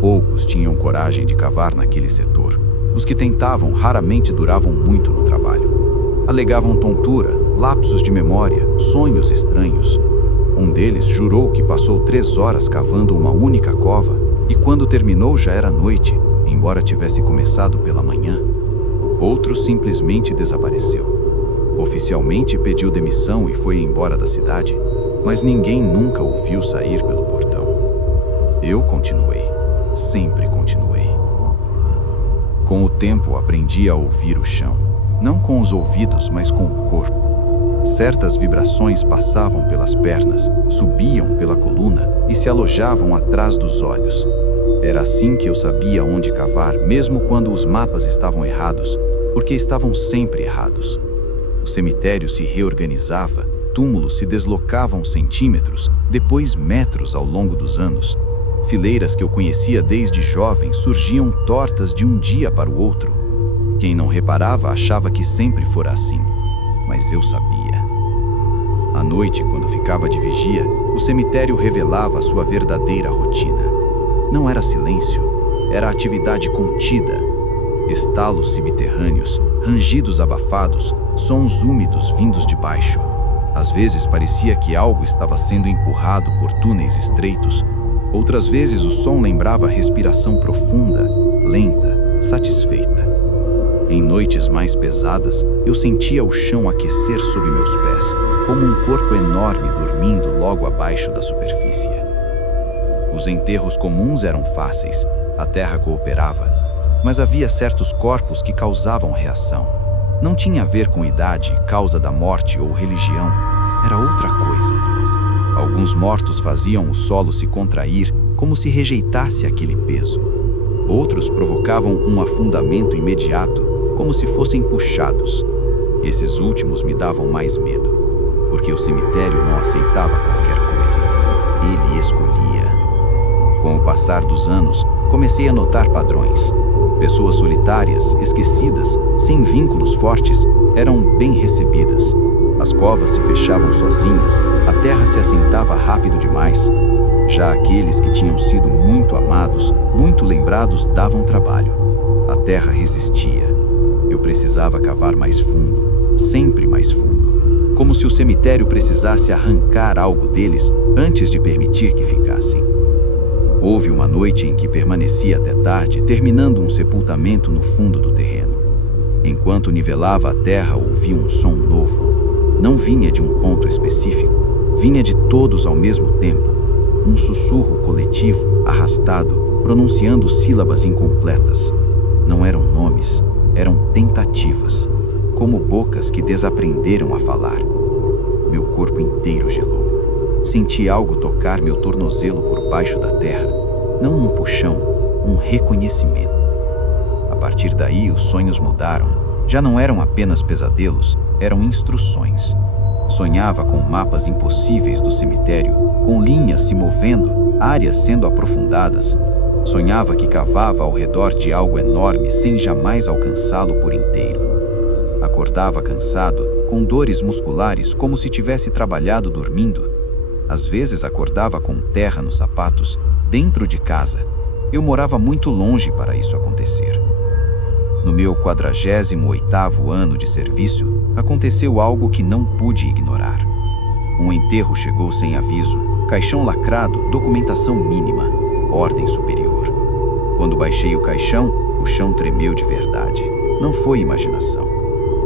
Poucos tinham coragem de cavar naquele setor. Os que tentavam raramente duravam muito no trabalho. Alegavam tontura, lapsos de memória, sonhos estranhos. Um deles jurou que passou 3 horas cavando uma única cova e quando terminou já era noite, embora tivesse começado pela manhã. Outro simplesmente desapareceu. Oficialmente pediu demissão e foi embora da cidade, mas ninguém nunca o viu sair pelo portão. Eu continuei, sempre continuei. Com o tempo aprendi a ouvir o chão, não com os ouvidos, mas com o corpo. Certas vibrações passavam pelas pernas, subiam pela coluna e se alojavam atrás dos olhos. Era assim que eu sabia onde cavar, mesmo quando os mapas estavam errados, porque estavam sempre errados. O cemitério se reorganizava, túmulos se deslocavam centímetros, depois metros ao longo dos anos. Fileiras que eu conhecia desde jovem surgiam tortas de um dia para o outro. Quem não reparava achava que sempre fora assim, mas eu sabia. À noite, quando ficava de vigia, o cemitério revelava a sua verdadeira rotina. Não era silêncio, era atividade contida. Estalos subterrâneos, rangidos abafados, sons úmidos vindos de baixo. Às vezes parecia que algo estava sendo empurrado por túneis estreitos. Outras vezes o som lembrava a respiração profunda, lenta, satisfeita. Em noites mais pesadas, eu sentia o chão aquecer sob meus pés, como um corpo enorme dormindo logo abaixo da superfície. Os enterros comuns eram fáceis, a terra cooperava, mas havia certos corpos que causavam reação. Não tinha a ver com idade, causa da morte ou religião, era outra coisa. Alguns mortos faziam o solo se contrair, como se rejeitasse aquele peso. Outros provocavam um afundamento imediato, como se fossem puxados. Esses últimos me davam mais medo, porque o cemitério não aceitava qualquer coisa. Ele escolhia. Com o passar dos anos, comecei a notar padrões. Pessoas solitárias, esquecidas, sem vínculos fortes, eram bem recebidas. As covas se fechavam sozinhas, a terra se assentava rápido demais. Já aqueles que tinham sido muito amados, muito lembrados, davam trabalho. A terra resistia. Eu precisava cavar mais fundo, sempre mais fundo, como se o cemitério precisasse arrancar algo deles antes de permitir que ficassem. Houve uma noite em que permaneci até tarde, terminando um sepultamento no fundo do terreno. Enquanto nivelava a terra, ouvi um som novo. Não vinha de um ponto específico, vinha de todos ao mesmo tempo. Um sussurro coletivo, arrastado, pronunciando sílabas incompletas. Não eram nomes, eram tentativas, como bocas que desaprenderam a falar. Meu corpo inteiro gelou. Senti algo tocar meu tornozelo por baixo da terra, não um puxão, um reconhecimento. A partir daí, os sonhos mudaram. Já não eram apenas pesadelos, eram instruções. Sonhava com mapas impossíveis do cemitério, com linhas se movendo, áreas sendo aprofundadas. Sonhava que cavava ao redor de algo enorme sem jamais alcançá-lo por inteiro. Acordava cansado, com dores musculares como se tivesse trabalhado dormindo. Às vezes acordava com terra nos sapatos, dentro de casa. Eu morava muito longe para isso acontecer. No meu 48º ano de serviço, aconteceu algo que não pude ignorar. Um enterro chegou sem aviso, caixão lacrado, documentação mínima, ordem superior. Quando baixei o caixão, o chão tremeu de verdade. Não foi imaginação.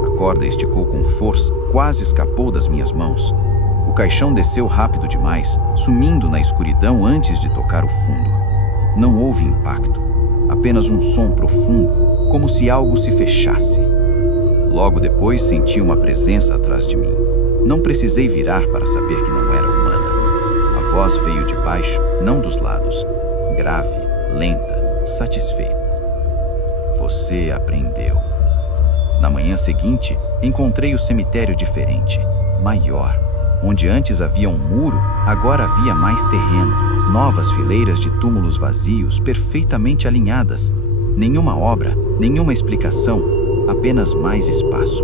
A corda esticou com força, quase escapou das minhas mãos. O caixão desceu rápido demais, sumindo na escuridão antes de tocar o fundo. Não houve impacto, apenas um som profundo, como se algo se fechasse. Logo depois senti uma presença atrás de mim. Não precisei virar para saber que não era humana. A voz veio de baixo, não dos lados. Grave, lenta, satisfeita. Você aprendeu. Na manhã seguinte, encontrei o cemitério diferente, maior. Onde antes havia um muro, agora havia mais terreno. Novas fileiras de túmulos vazios, perfeitamente alinhadas. Nenhuma obra, nenhuma explicação, apenas mais espaço.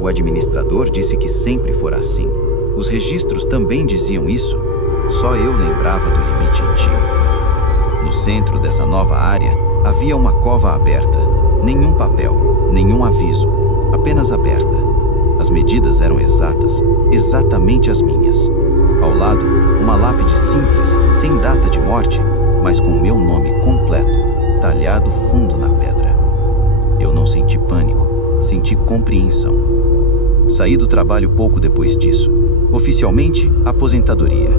O administrador disse que sempre fora assim. Os registros também diziam isso. Só eu lembrava do limite antigo. No centro dessa nova área, havia uma cova aberta. Nenhum papel, nenhum aviso, apenas aberta. As medidas eram exatas, exatamente as minhas. Ao lado, uma lápide simples, sem data de morte, mas com meu nome completo, talhado fundo na pedra. Eu não senti pânico, senti compreensão. Saí do trabalho pouco depois disso. Oficialmente, aposentadoria.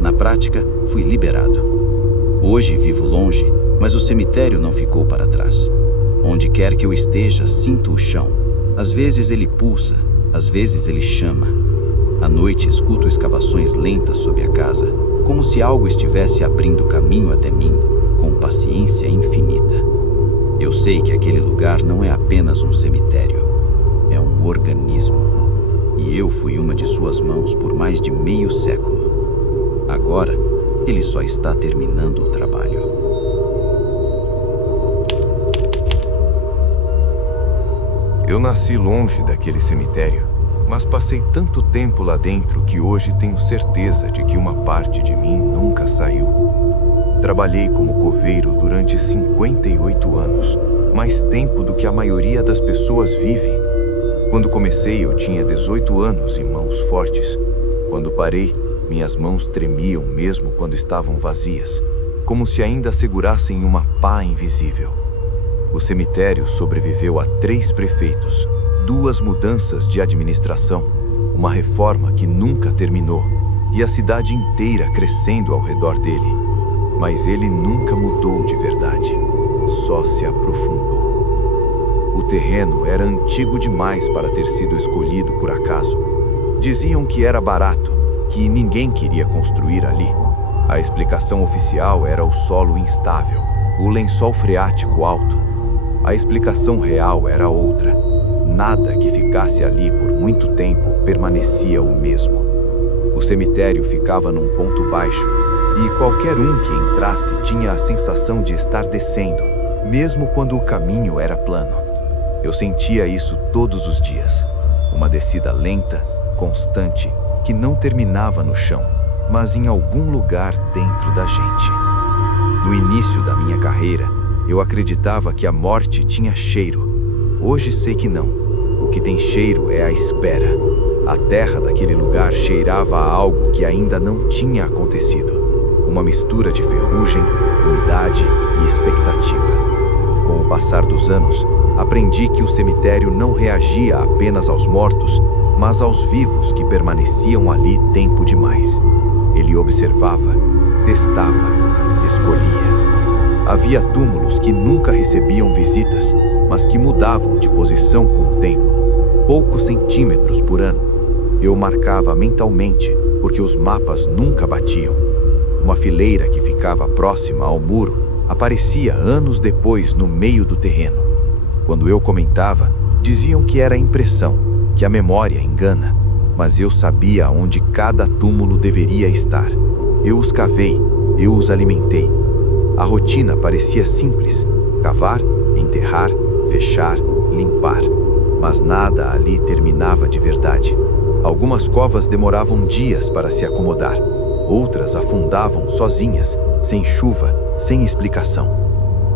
Na prática, fui liberado. Hoje vivo longe, mas o cemitério não ficou para trás. Onde quer que eu esteja, sinto o chão. Às vezes ele pulsa, às vezes ele chama. À noite escuto escavações lentas sob a casa, como se algo estivesse abrindo caminho até mim, com paciência infinita. Eu sei que aquele lugar não é apenas um cemitério, é um organismo. E eu fui uma de suas mãos por mais de meio século. Agora, ele só está terminando o trabalho. Eu nasci longe daquele cemitério, mas passei tanto tempo lá dentro que hoje tenho certeza de que uma parte de mim nunca saiu. Trabalhei como coveiro durante 58 anos, mais tempo do que a maioria das pessoas vive. Quando comecei, eu tinha 18 anos e mãos fortes. Quando parei, minhas mãos tremiam mesmo quando estavam vazias, como se ainda segurassem uma pá invisível. O cemitério sobreviveu a 3 prefeitos, 2 mudanças de administração, uma reforma que nunca terminou e a cidade inteira crescendo ao redor dele. Mas ele nunca mudou de verdade, só se aprofundou. O terreno era antigo demais para ter sido escolhido por acaso. Diziam que era barato, que ninguém queria construir ali. A explicação oficial era o solo instável, o lençol freático alto. A explicação real era outra. Nada que ficasse ali por muito tempo permanecia o mesmo. O cemitério ficava num ponto baixo e qualquer um que entrasse tinha a sensação de estar descendo, mesmo quando o caminho era plano. Eu sentia isso todos os dias. Uma descida lenta, constante, que não terminava no chão, mas em algum lugar dentro da gente. No início da minha carreira, eu acreditava que a morte tinha cheiro. Hoje sei que não. O que tem cheiro é a espera. A terra daquele lugar cheirava a algo que ainda não tinha acontecido. Uma mistura de ferrugem, umidade e expectativa. Com o passar dos anos, aprendi que o cemitério não reagia apenas aos mortos, mas aos vivos que permaneciam ali tempo demais. Ele observava, testava, escolhia. Havia túmulos que nunca recebiam visitas, mas que mudavam de posição com o tempo, poucos centímetros por ano. Eu marcava mentalmente, porque os mapas nunca batiam. Uma fileira que ficava próxima ao muro aparecia anos depois no meio do terreno. Quando eu comentava, diziam que era impressão, que a memória engana. mas eu sabia onde cada túmulo deveria estar. Eu os cavei, eu os alimentei. A rotina parecia simples: cavar, enterrar, fechar, limpar. Mas nada ali terminava de verdade. Algumas covas demoravam dias para se acomodar. Outras afundavam sozinhas, sem chuva, sem explicação.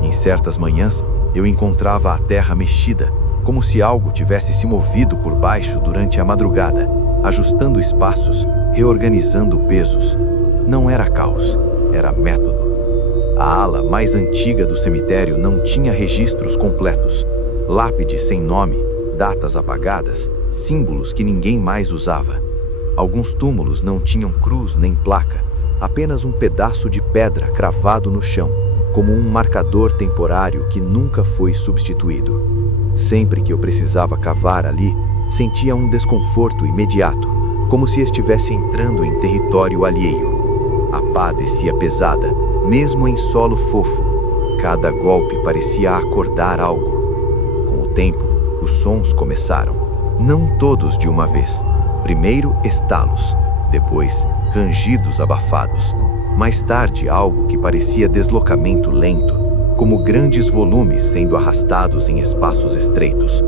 Em certas manhãs, eu encontrava a terra mexida, como se algo tivesse se movido por baixo durante a madrugada, ajustando espaços, reorganizando pesos. Não era caos, era método. A ala mais antiga do cemitério não tinha registros completos. Lápides sem nome, datas apagadas, símbolos que ninguém mais usava. Alguns túmulos não tinham cruz nem placa, apenas um pedaço de pedra cravado no chão, como um marcador temporário que nunca foi substituído. Sempre que eu precisava cavar ali, sentia um desconforto imediato, como se estivesse entrando em território alheio. A pá descia pesada, mesmo em solo fofo. Cada golpe parecia acordar algo. Com o tempo, os sons começaram, não todos de uma vez. Primeiro estalos, depois rangidos abafados. Mais tarde algo que parecia deslocamento lento, como grandes volumes sendo arrastados em espaços estreitos.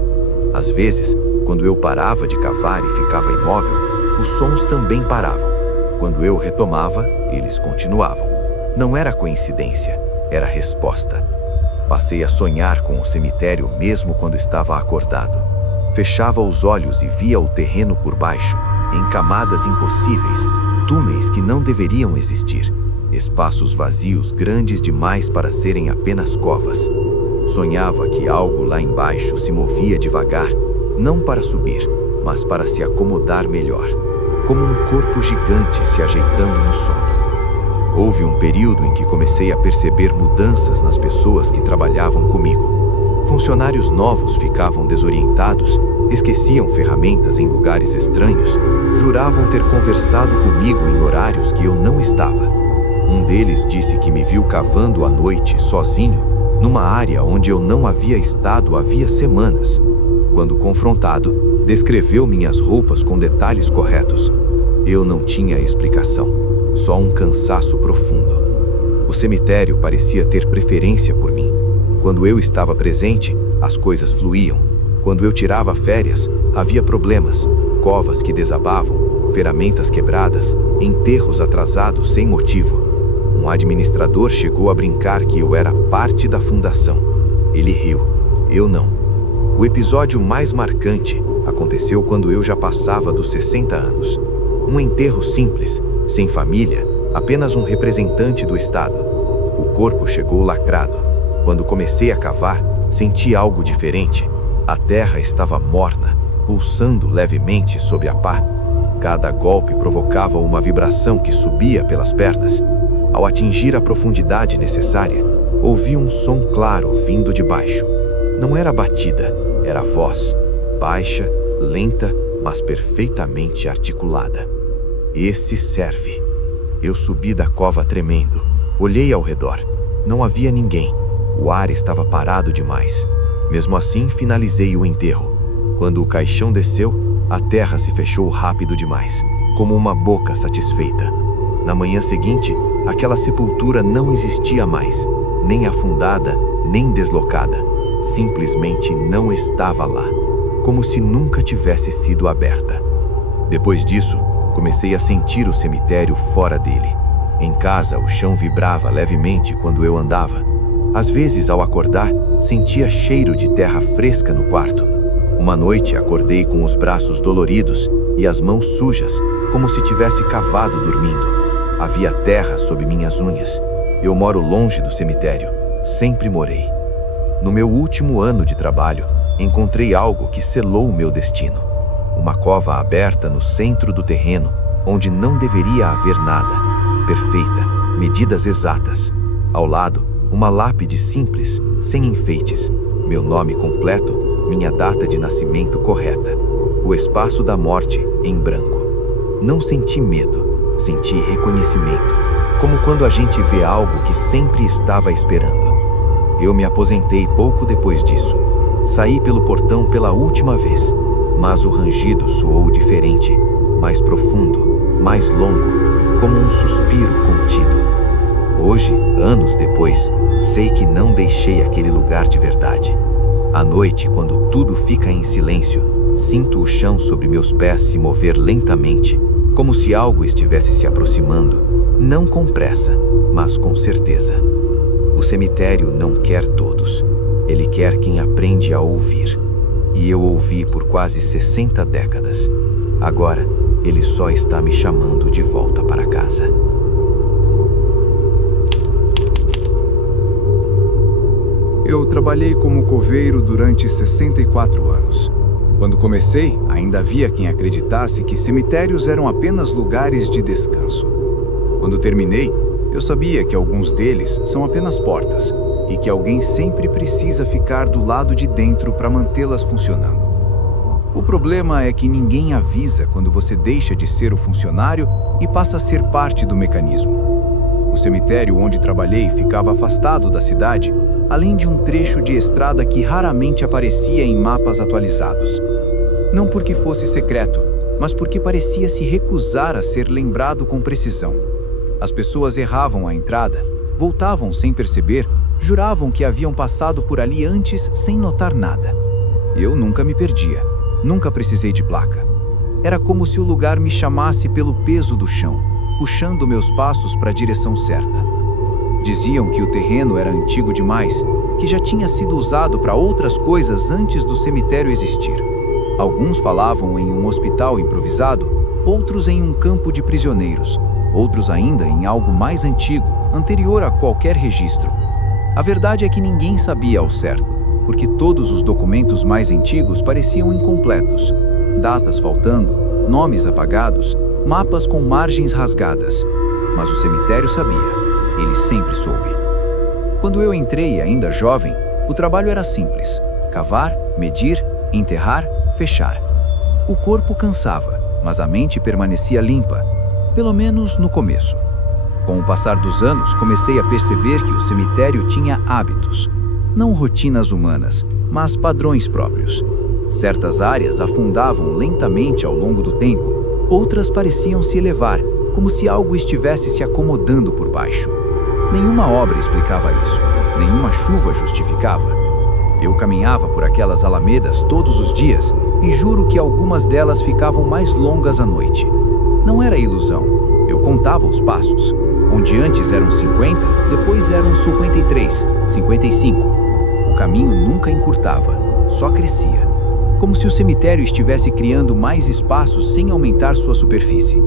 Às vezes, quando eu parava de cavar e ficava imóvel, os sons também paravam. Quando eu retomava, eles continuavam. Não era coincidência, era resposta. Passei a sonhar com o cemitério mesmo quando estava acordado. Fechava os olhos e via o terreno por baixo, em camadas impossíveis, túneis que não deveriam existir, espaços vazios grandes demais para serem apenas covas. Sonhava que algo lá embaixo se movia devagar, não para subir, mas para se acomodar melhor, como um corpo gigante se ajeitando no sono. Houve um período em que comecei a perceber mudanças nas pessoas que trabalhavam comigo. Funcionários novos ficavam desorientados, esqueciam ferramentas em lugares estranhos, juravam ter conversado comigo em horários que eu não estava. Um deles disse que me viu cavando à noite, sozinho, numa área onde eu não havia estado havia semanas. Quando confrontado, descreveu minhas roupas com detalhes corretos. Eu não tinha explicação. Só um cansaço profundo. O cemitério parecia ter preferência por mim. Quando eu estava presente, as coisas fluíam. Quando eu tirava férias, havia problemas, covas que desabavam, ferramentas quebradas, enterros atrasados sem motivo. Um administrador chegou a brincar que eu era parte da fundação. Ele riu, eu não. O episódio mais marcante aconteceu quando eu já passava dos 60 anos. Um enterro simples, sem família, apenas um representante do Estado. O corpo chegou lacrado. Quando comecei a cavar, senti algo diferente. A terra estava morna, pulsando levemente sob a pá. Cada golpe provocava uma vibração que subia pelas pernas. Ao atingir a profundidade necessária, ouvi um som claro vindo de baixo. Não era batida, era voz, baixa, lenta, mas perfeitamente articulada. Esse serve. Eu subi da cova tremendo. Olhei ao redor. Não havia ninguém. O ar estava parado demais. Mesmo assim, finalizei o enterro. Quando o caixão desceu, a terra se fechou rápido demais, como uma boca satisfeita. Na manhã seguinte, aquela sepultura não existia mais, nem afundada, nem deslocada. Simplesmente não estava lá, como se nunca tivesse sido aberta. Depois disso, comecei a sentir o cemitério fora dele. Em casa, o chão vibrava levemente quando eu andava. Às vezes, ao acordar, sentia cheiro de terra fresca no quarto. Uma noite, acordei com os braços doloridos e as mãos sujas, como se tivesse cavado dormindo. Havia terra sob minhas unhas. Eu moro longe do cemitério. Sempre morei. No meu último ano de trabalho, encontrei algo que selou o meu destino. Uma cova aberta no centro do terreno, onde não deveria haver nada. Perfeita, medidas exatas. Ao lado, uma lápide simples, sem enfeites. Meu nome completo, minha data de nascimento correta. O espaço da morte em branco. Não senti medo, senti reconhecimento. Como quando a gente vê algo que sempre estava esperando. Eu me aposentei pouco depois disso. Saí pelo portão pela última vez. Mas o rangido soou diferente. mais profundo, mais longo, como um suspiro contido. Hoje, anos depois, sei que não deixei aquele lugar de verdade. À noite, quando tudo fica em silêncio, sinto o chão sob meus pés se mover lentamente, como se algo estivesse se aproximando, não com pressa, mas com certeza. O cemitério não quer todos. Ele quer quem aprende a ouvir. E eu ouvi por quase 60 décadas. Agora, ele só está me chamando de volta para casa. Eu trabalhei como coveiro durante 64 anos. Quando comecei, ainda havia quem acreditasse que cemitérios eram apenas lugares de descanso. Quando terminei, eu sabia que alguns deles são apenas portas e que alguém sempre precisa ficar do lado de dentro para mantê-las funcionando. O problema é que ninguém avisa quando você deixa de ser o funcionário e passa a ser parte do mecanismo. O cemitério onde trabalhei ficava afastado da cidade, além de um trecho de estrada que raramente aparecia em mapas atualizados. Não porque fosse secreto, mas porque parecia se recusar a ser lembrado com precisão. As pessoas erravam a entrada, voltavam sem perceber, juravam que haviam passado por ali antes sem notar nada. Eu nunca me perdia, nunca precisei de placa. Era como se o lugar me chamasse pelo peso do chão, puxando meus passos para a direção certa. Diziam que o terreno era antigo demais, que já tinha sido usado para outras coisas antes do cemitério existir. Alguns falavam em um hospital improvisado, outros em um campo de prisioneiros, outros ainda em algo mais antigo, anterior a qualquer registro. A verdade é que ninguém sabia ao certo, porque todos os documentos mais antigos pareciam incompletos, datas faltando, nomes apagados, mapas com margens rasgadas. Mas o cemitério sabia, ele sempre soube. Quando eu entrei, ainda jovem, o trabalho era simples: cavar, medir, enterrar, fechar. O corpo cansava, mas a mente permanecia limpa, pelo menos no começo. Com o passar dos anos, comecei a perceber que o cemitério tinha hábitos, não rotinas humanas, mas padrões próprios. Certas áreas afundavam lentamente ao longo do tempo, outras pareciam se elevar, como se algo estivesse se acomodando por baixo. Nenhuma obra explicava isso, nenhuma chuva justificava. Eu caminhava por aquelas alamedas todos os dias e juro que algumas delas ficavam mais longas à noite. Não era ilusão, eu contava os passos. Onde antes eram 50, depois eram 53, 55. O caminho nunca encurtava, só crescia. Como se o cemitério estivesse criando mais espaços sem aumentar sua superfície.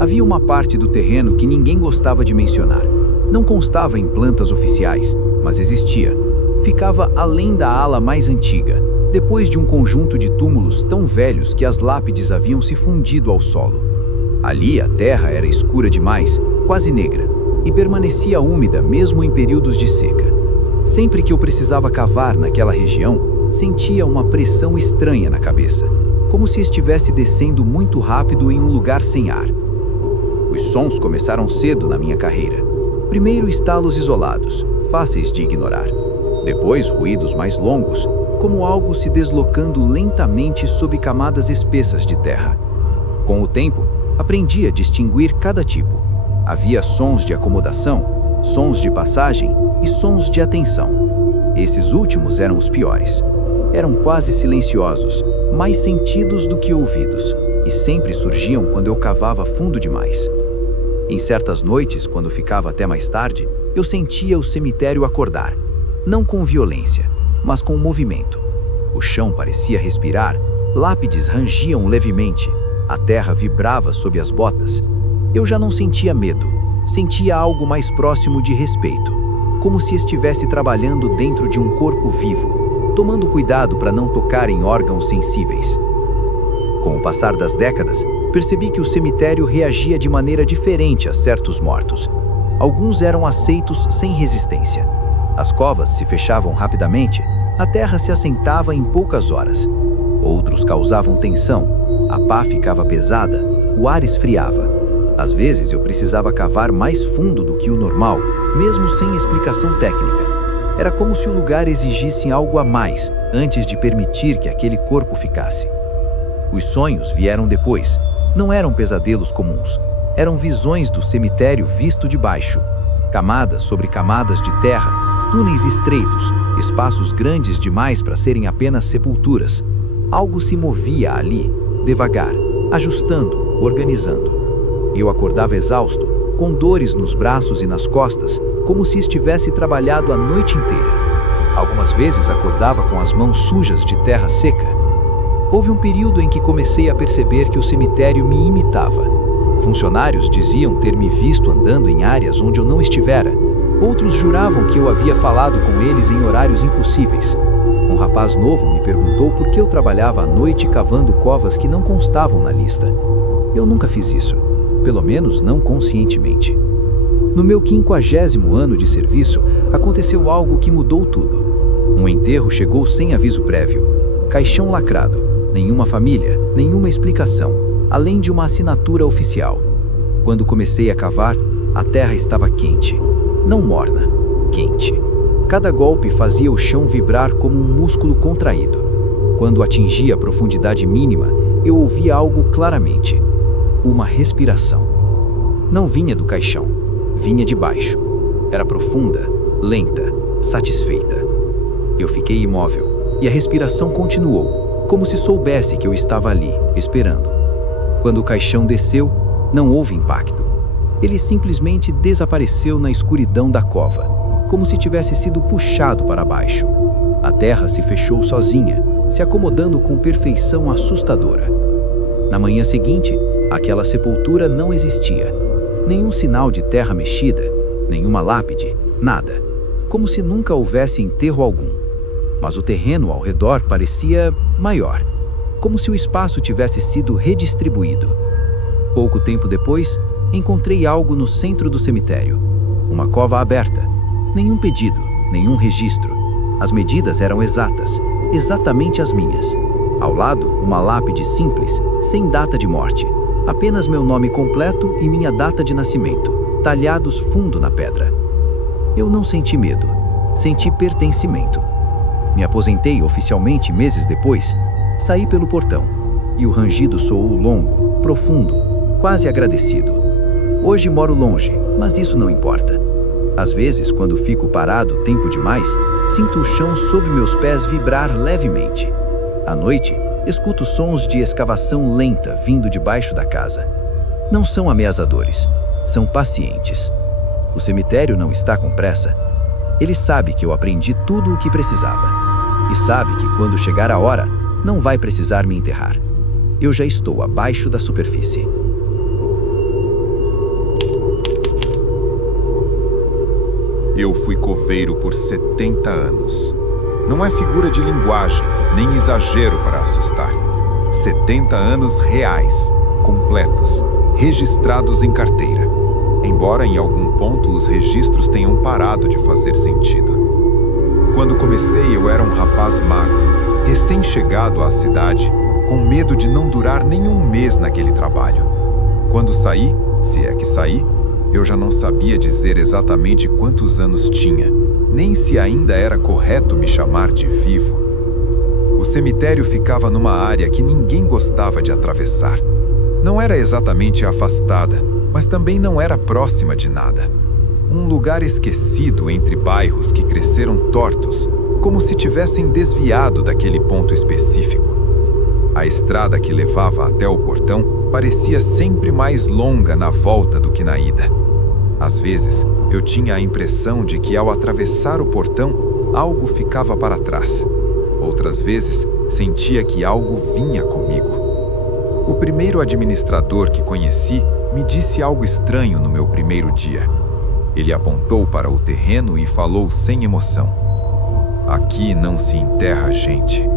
Havia uma parte do terreno que ninguém gostava de mencionar. Não constava em plantas oficiais, mas existia. Ficava além da ala mais antiga, depois de um conjunto de túmulos tão velhos que as lápides haviam se fundido ao solo. Ali a terra era escura demais, quase negra, e permanecia úmida mesmo em períodos de seca. Sempre que eu precisava cavar naquela região, sentia uma pressão estranha na cabeça, como se estivesse descendo muito rápido em um lugar sem ar. Os sons começaram cedo na minha carreira. Primeiro estalos isolados, fáceis de ignorar. Depois ruídos mais longos, como algo se deslocando lentamente sob camadas espessas de terra. Com o tempo, aprendi a distinguir cada tipo. Havia sons de acomodação, sons de passagem e sons de atenção. Esses últimos eram os piores. Eram quase silenciosos, mais sentidos do que ouvidos, e sempre surgiam quando eu cavava fundo demais. Em certas noites, quando ficava até mais tarde, eu sentia o cemitério acordar, não com violência, mas com movimento. O chão parecia respirar, lápides rangiam levemente, a terra vibrava sob as botas. Eu já não sentia medo, sentia algo mais próximo de respeito, como se estivesse trabalhando dentro de um corpo vivo, tomando cuidado para não tocar em órgãos sensíveis. Com o passar das décadas, percebi que o cemitério reagia de maneira diferente a certos mortos. Alguns eram aceitos sem resistência. As covas se fechavam rapidamente, a terra se assentava em poucas horas. Outros causavam tensão, a pá ficava pesada, o ar esfriava. Às vezes eu precisava cavar mais fundo do que o normal, mesmo sem explicação técnica. Era como se o lugar exigisse algo a mais antes de permitir que aquele corpo ficasse. Os sonhos vieram depois. Não eram pesadelos comuns. Eram visões do cemitério visto de baixo. Camadas sobre camadas de terra, túneis estreitos, espaços grandes demais para serem apenas sepulturas. Algo se movia ali, devagar, ajustando, organizando. Eu acordava exausto, com dores nos braços e nas costas, como se estivesse trabalhado a noite inteira. Algumas vezes acordava com as mãos sujas de terra seca. Houve um período em que comecei a perceber que o cemitério me imitava. Funcionários diziam ter me visto andando em áreas onde eu não estivera. Outros juravam que eu havia falado com eles em horários impossíveis. Um rapaz novo me perguntou por que eu trabalhava à noite cavando covas que não constavam na lista. Eu nunca fiz isso, pelo menos não conscientemente. No meu 50º ano de serviço, aconteceu algo que mudou tudo. Um enterro chegou sem aviso prévio. Caixão lacrado, nenhuma família, nenhuma explicação, além de uma assinatura oficial. Quando comecei a cavar, a terra estava quente. Não morna, quente. Cada golpe fazia o chão vibrar como um músculo contraído. Quando atingia a profundidade mínima, eu ouvia algo claramente. Uma respiração. Não vinha do caixão, vinha de baixo. Era profunda, lenta, satisfeita. Eu fiquei imóvel, e a respiração continuou, como se soubesse que eu estava ali, esperando. Quando o caixão desceu, não houve impacto. Ele simplesmente desapareceu na escuridão da cova, como se tivesse sido puxado para baixo. A terra se fechou sozinha, se acomodando com perfeição assustadora. Na manhã seguinte, aquela sepultura não existia. Nenhum sinal de terra mexida, nenhuma lápide, nada. Como se nunca houvesse enterro algum. Mas o terreno ao redor parecia maior, como se o espaço tivesse sido redistribuído. Pouco tempo depois, encontrei algo no centro do cemitério. Uma cova aberta. Nenhum pedido, nenhum registro. As medidas eram exatas, exatamente as minhas. Ao lado, uma lápide simples, sem data de morte. Apenas meu nome completo e minha data de nascimento, talhados fundo na pedra. Eu não senti medo, senti pertencimento. Me aposentei oficialmente meses depois, saí pelo portão, e o rangido soou longo, profundo, quase agradecido. Hoje moro longe, mas isso não importa. Às vezes, quando fico parado tempo demais, sinto o chão sob meus pés vibrar levemente. À noite, escuto sons de escavação lenta vindo debaixo da casa. Não são ameaçadores, são pacientes. O cemitério não está com pressa. Ele sabe que eu aprendi tudo o que precisava. E sabe que quando chegar a hora, não vai precisar me enterrar. Eu já estou abaixo da superfície. Eu fui coveiro por 70 anos. Não é figura de linguagem, nem exagero para assustar. 70 anos reais, completos, registrados em carteira. Embora em algum ponto os registros tenham parado de fazer sentido. Quando comecei, eu era um rapaz magro, recém-chegado à cidade, com medo de não durar nem um mês naquele trabalho. Quando saí, se é que saí, eu já não sabia dizer exatamente quantos anos tinha, nem se ainda era correto me chamar de vivo. O cemitério ficava numa área que ninguém gostava de atravessar. Não era exatamente afastada, mas também não era próxima de nada. Um lugar esquecido entre bairros que cresceram tortos, como se tivessem desviado daquele ponto específico. A estrada que levava até o portão parecia sempre mais longa na volta do que na ida. Às vezes, eu tinha a impressão de que ao atravessar o portão, algo ficava para trás. Outras vezes, sentia que algo vinha comigo. O primeiro administrador que conheci me disse algo estranho no meu primeiro dia. Ele apontou para o terreno e falou sem emoção: "Aqui não se enterra gente.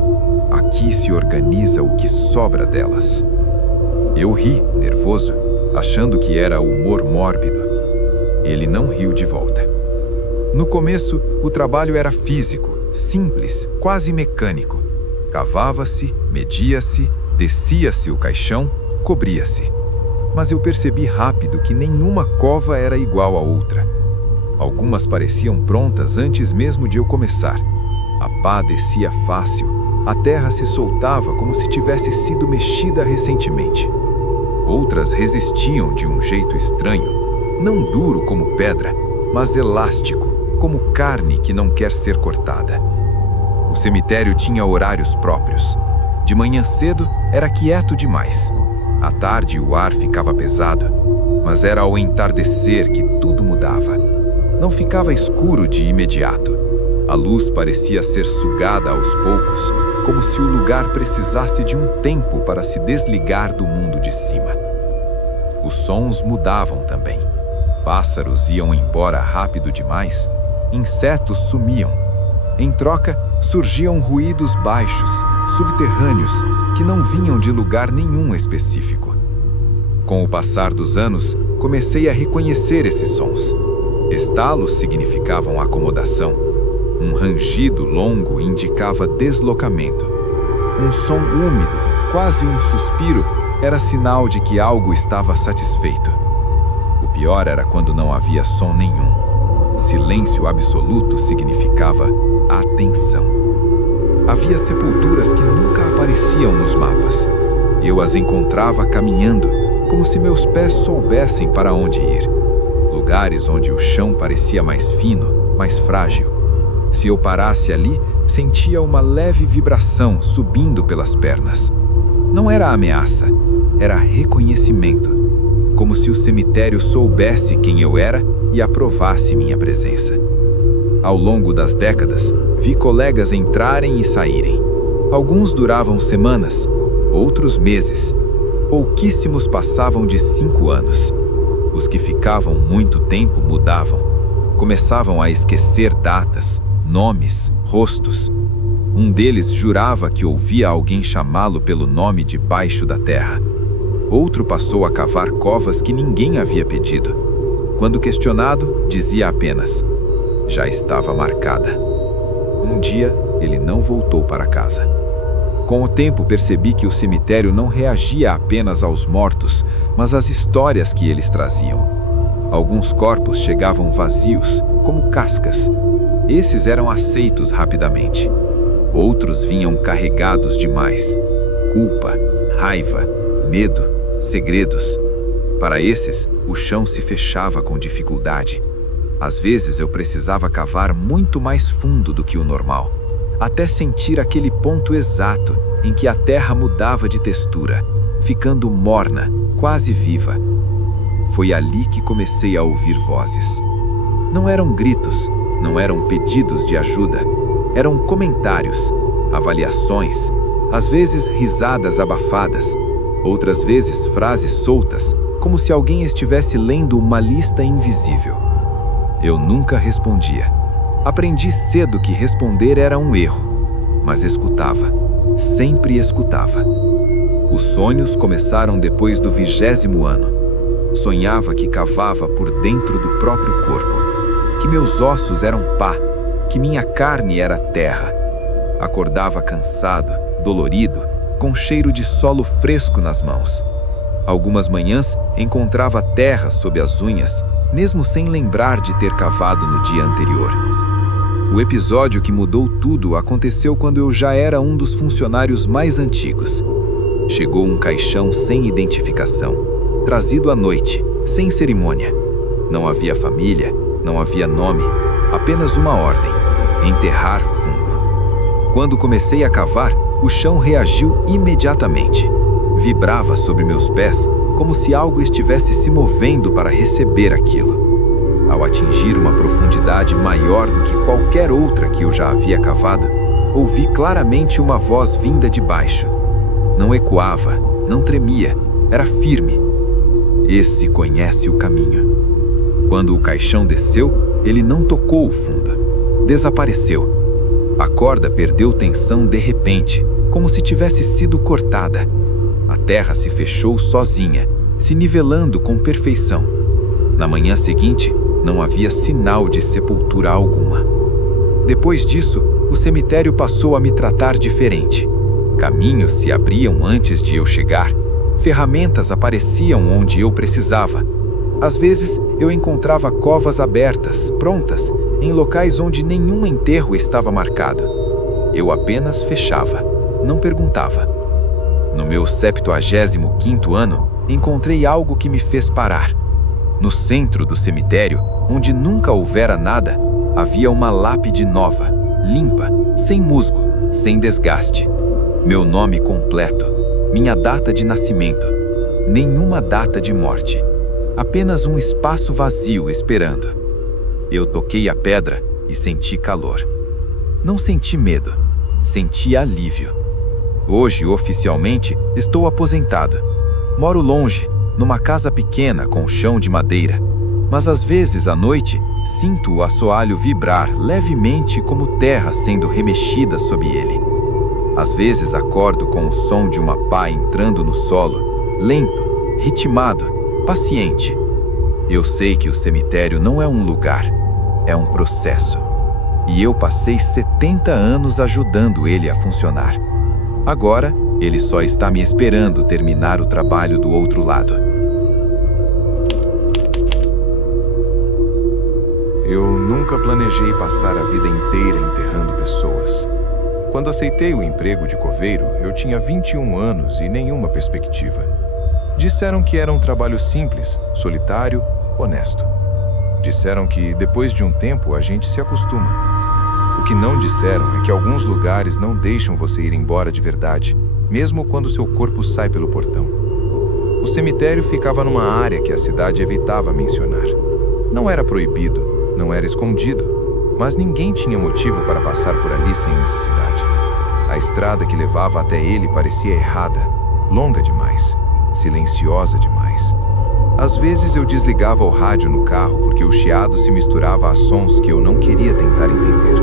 Aqui se organiza o que sobra delas." Eu ri, nervoso, achando que era humor mórbido. Ele não riu de volta. No começo, o trabalho era físico, simples, quase mecânico. Cavava-se, media-se, descia-se o caixão, cobria-se. Mas eu percebi rápido que nenhuma cova era igual à outra. Algumas pareciam prontas antes mesmo de eu começar. A pá descia fácil, a terra se soltava como se tivesse sido mexida recentemente. Outras resistiam de um jeito estranho, não duro como pedra, mas elástico, como carne que não quer ser cortada. O cemitério tinha horários próprios. De manhã cedo era quieto demais. À tarde o ar ficava pesado, mas era ao entardecer que tudo mudava. Não ficava escuro de imediato. A luz parecia ser sugada aos poucos, como se o lugar precisasse de um tempo para se desligar do mundo de cima. Os sons mudavam também. Pássaros iam embora rápido demais, insetos sumiam. Em troca, surgiam ruídos baixos, subterrâneos, que não vinham de lugar nenhum específico. Com o passar dos anos, comecei a reconhecer esses sons. Estalos significavam acomodação. Um rangido longo indicava deslocamento. Um som úmido, quase um suspiro, era sinal de que algo estava satisfeito. O pior era quando não havia som nenhum. Silêncio absoluto significava atenção. Havia sepulturas que nunca apareciam nos mapas. Eu as encontrava caminhando, como se meus pés soubessem para onde ir. Lugares onde o chão parecia mais fino, mais frágil. Se eu parasse ali, sentia uma leve vibração subindo pelas pernas. Não era ameaça, era reconhecimento. Como se o cemitério soubesse quem eu era e aprovasse minha presença. Ao longo das décadas, vi colegas entrarem e saírem. Alguns duravam semanas, outros meses. Pouquíssimos passavam de 5 anos. Os que ficavam muito tempo mudavam. Começavam a esquecer datas, nomes, rostos. Um deles jurava que ouvia alguém chamá-lo pelo nome debaixo da terra. Outro passou a cavar covas que ninguém havia pedido. Quando questionado, dizia apenas: já estava marcada. Um dia, ele não voltou para casa. Com o tempo, percebi que o cemitério não reagia apenas aos mortos, mas às histórias que eles traziam. Alguns corpos chegavam vazios, como cascas. Esses eram aceitos rapidamente. Outros vinham carregados demais. Culpa, raiva, medo, segredos. Para esses, o chão se fechava com dificuldade. Às vezes eu precisava cavar muito mais fundo do que o normal, até sentir aquele ponto exato em que a terra mudava de textura, ficando morna, quase viva. Foi ali que comecei a ouvir vozes. Não eram gritos, não eram pedidos de ajuda, eram comentários, avaliações, às vezes risadas abafadas, outras vezes frases soltas, como se alguém estivesse lendo uma lista invisível. Eu nunca respondia. Aprendi cedo que responder era um erro, mas escutava, sempre escutava. Os sonhos começaram depois do 20º ano. Sonhava que cavava por dentro do próprio corpo, que meus ossos eram pá, que minha carne era terra. Acordava cansado, dolorido, com cheiro de solo fresco nas mãos. Algumas manhãs encontrava terra sob as unhas, mesmo sem lembrar de ter cavado no dia anterior. O episódio que mudou tudo aconteceu quando eu já era um dos funcionários mais antigos. Chegou um caixão sem identificação, trazido à noite, sem cerimônia. Não havia família, não havia nome, apenas uma ordem: enterrar fundo. Quando comecei a cavar, o chão reagiu imediatamente. Vibrava sobre meus pés, como se algo estivesse se movendo para receber aquilo. Ao atingir uma profundidade maior do que qualquer outra que eu já havia cavado, ouvi claramente uma voz vinda de baixo. Não ecoava, não tremia, era firme. Esse conhece o caminho. Quando o caixão desceu, ele não tocou o fundo. Desapareceu. A corda perdeu tensão de repente, como se tivesse sido cortada. A terra se fechou sozinha, se nivelando com perfeição. Na manhã seguinte, não havia sinal de sepultura alguma. Depois disso, o cemitério passou a me tratar diferente. Caminhos se abriam antes de eu chegar. Ferramentas apareciam onde eu precisava. Às vezes, eu encontrava covas abertas, prontas, em locais onde nenhum enterro estava marcado. Eu apenas fechava, não perguntava. No meu 75º ano, encontrei algo que me fez parar. No centro do cemitério, onde nunca houvera nada, havia uma lápide nova, limpa, sem musgo, sem desgaste. Meu nome completo, minha data de nascimento, nenhuma data de morte. Apenas um espaço vazio esperando. Eu toquei a pedra e senti calor. Não senti medo, senti alívio. Hoje, oficialmente, estou aposentado. Moro longe, numa casa pequena com chão de madeira. Mas às vezes, à noite, sinto o assoalho vibrar levemente como terra sendo remexida sob ele. Às vezes acordo com o som de uma pá entrando no solo, lento, ritmado, paciente. Eu sei que o cemitério não é um lugar, é um processo. E eu passei 70 anos ajudando ele a funcionar. Agora, ele só está me esperando terminar o trabalho do outro lado. Eu nunca planejei passar a vida inteira enterrando pessoas. Quando aceitei o emprego de coveiro, eu tinha 21 anos e nenhuma perspectiva. Disseram que era um trabalho simples, solitário, honesto. Disseram que, depois de um tempo, a gente se acostuma. O que não disseram é que alguns lugares não deixam você ir embora de verdade, mesmo quando seu corpo sai pelo portão. O cemitério ficava numa área que a cidade evitava mencionar. Não era proibido, não era escondido, mas ninguém tinha motivo para passar por ali sem necessidade. A estrada que levava até ele parecia errada, longa demais, silenciosa demais. Às vezes eu desligava o rádio no carro porque o chiado se misturava a sons que eu não queria tentar entender.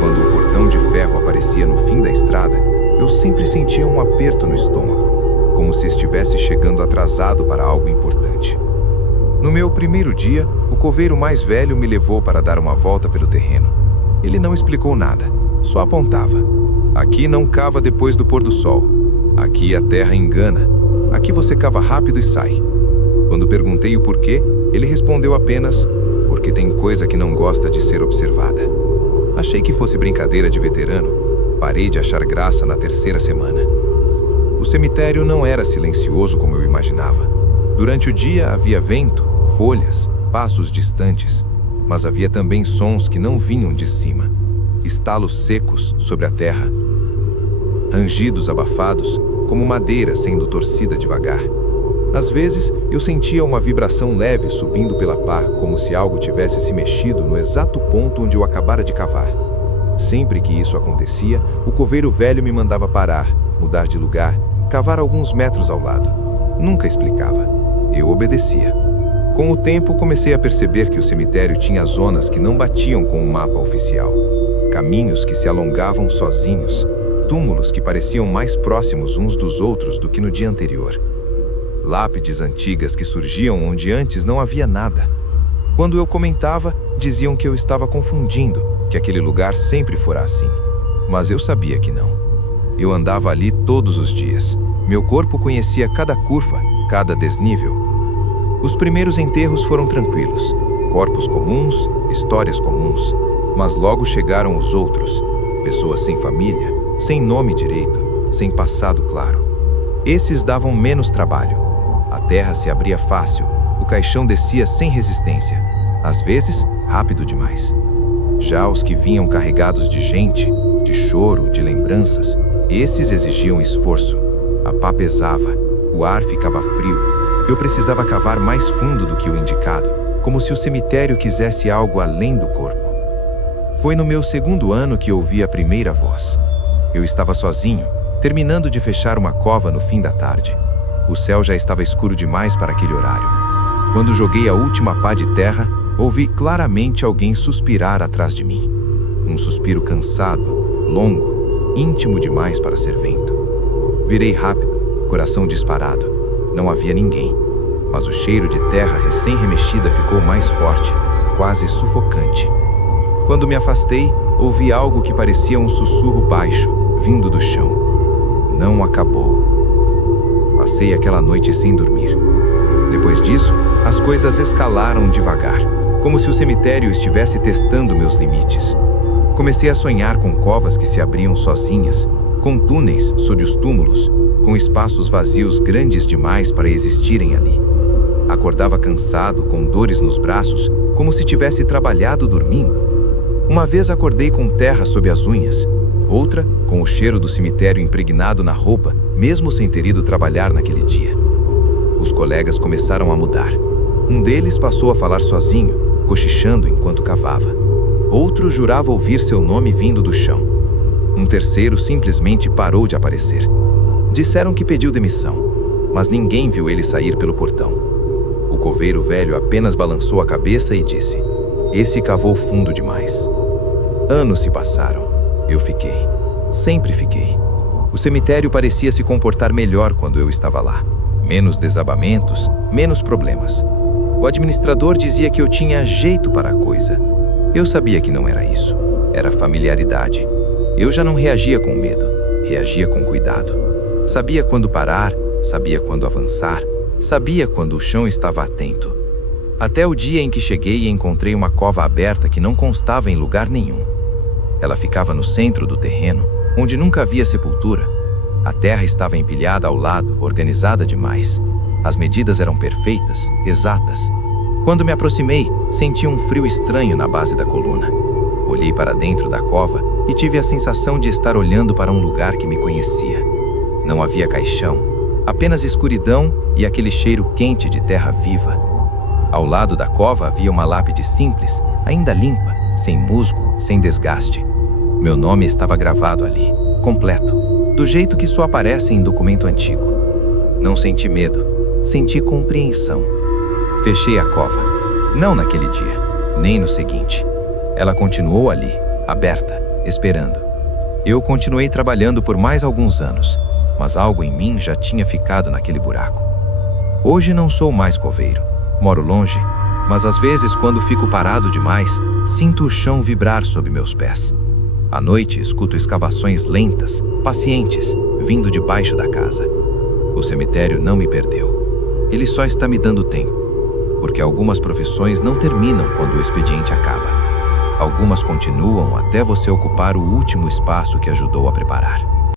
Quando o portão de ferro aparecia no fim da estrada, eu sempre sentia um aperto no estômago, como se estivesse chegando atrasado para algo importante. No meu primeiro dia, o coveiro mais velho me levou para dar uma volta pelo terreno. Ele não explicou nada, só apontava. Aqui não cava depois do pôr do sol. Aqui a terra engana. Aqui você cava rápido e sai. Quando perguntei o porquê, ele respondeu apenas: porque tem coisa que não gosta de ser observada. Achei que fosse brincadeira de veterano. Parei de achar graça na terceira semana. O cemitério não era silencioso como eu imaginava. Durante o dia havia vento, folhas, passos distantes, mas havia também sons que não vinham de cima. Estalos secos sobre a terra. Rangidos abafados, como madeira sendo torcida devagar. Às vezes, eu sentia uma vibração leve subindo pela pá, como se algo tivesse se mexido no exato ponto onde eu acabara de cavar. Sempre que isso acontecia, o coveiro velho me mandava parar, mudar de lugar, cavar alguns metros ao lado. Nunca explicava. Eu obedecia. Com o tempo, comecei a perceber que o cemitério tinha zonas que não batiam com o mapa oficial. Caminhos que se alongavam sozinhos, túmulos que pareciam mais próximos uns dos outros do que no dia anterior. Lápides antigas que surgiam onde antes não havia nada. Quando eu comentava, diziam que eu estava confundindo, que aquele lugar sempre fora assim. Mas eu sabia que não. Eu andava ali todos os dias. Meu corpo conhecia cada curva, cada desnível. Os primeiros enterros foram tranquilos. Corpos comuns, histórias comuns. Mas logo chegaram os outros. Pessoas sem família, sem nome direito, sem passado claro. Esses davam menos trabalho. A terra se abria fácil, o caixão descia sem resistência, às vezes rápido demais. Já os que vinham carregados de gente, de choro, de lembranças, esses exigiam esforço. A pá pesava, o ar ficava frio. Eu precisava cavar mais fundo do que o indicado, como se o cemitério quisesse algo além do corpo. Foi no meu segundo ano que ouvi a primeira voz. Eu estava sozinho, terminando de fechar uma cova no fim da tarde. O céu já estava escuro demais para aquele horário. Quando joguei a última pá de terra, ouvi claramente alguém suspirar atrás de mim. Um suspiro cansado, longo, íntimo demais para ser vento. Virei rápido, coração disparado. Não havia ninguém, mas o cheiro de terra recém-remexida ficou mais forte, quase sufocante. Quando me afastei, ouvi algo que parecia um sussurro baixo, vindo do chão. Não acabou. Passei aquela noite sem dormir. Depois disso, as coisas escalaram devagar, como se o cemitério estivesse testando meus limites. Comecei a sonhar com covas que se abriam sozinhas, com túneis sob os túmulos, com espaços vazios grandes demais para existirem ali. Acordava cansado, com dores nos braços, como se tivesse trabalhado dormindo. Uma vez acordei com terra sob as unhas, outra com o cheiro do cemitério impregnado na roupa, mesmo sem ter ido trabalhar naquele dia. Os colegas começaram a mudar. Um deles passou a falar sozinho, cochichando enquanto cavava. Outro jurava ouvir seu nome vindo do chão. Um terceiro simplesmente parou de aparecer. Disseram que pediu demissão, mas ninguém viu ele sair pelo portão. O coveiro velho apenas balançou a cabeça e disse: "Esse cavou fundo demais." Anos se passaram. Eu fiquei. Sempre fiquei. O cemitério parecia se comportar melhor quando eu estava lá. Menos desabamentos, menos problemas. O administrador dizia que eu tinha jeito para a coisa. Eu sabia que não era isso. Era familiaridade. Eu já não reagia com medo, reagia com cuidado. Sabia quando parar, sabia quando avançar, sabia quando o chão estava atento. Até o dia em que cheguei e encontrei uma cova aberta que não constava em lugar nenhum. Ela ficava no centro do terreno, onde nunca havia sepultura. A terra estava empilhada ao lado, organizada demais. As medidas eram perfeitas, exatas. Quando me aproximei, senti um frio estranho na base da coluna. Olhei para dentro da cova e tive a sensação de estar olhando para um lugar que me conhecia. Não havia caixão, apenas escuridão e aquele cheiro quente de terra viva. Ao lado da cova havia uma lápide simples, ainda limpa, sem musgo, sem desgaste. Meu nome estava gravado ali, completo, do jeito que só aparece em documento antigo. Não senti medo, senti compreensão. Fechei a cova. Não naquele dia, nem no seguinte. Ela continuou ali, aberta, esperando. Eu continuei trabalhando por mais alguns anos, mas algo em mim já tinha ficado naquele buraco. Hoje não sou mais coveiro. Moro longe, mas às vezes, quando fico parado demais, sinto o chão vibrar sob meus pés. À noite, escuto escavações lentas, pacientes, vindo debaixo da casa. O cemitério não me perdeu. Ele só está me dando tempo, porque algumas profissões não terminam quando o expediente acaba. Algumas continuam até você ocupar o último espaço que ajudou a preparar.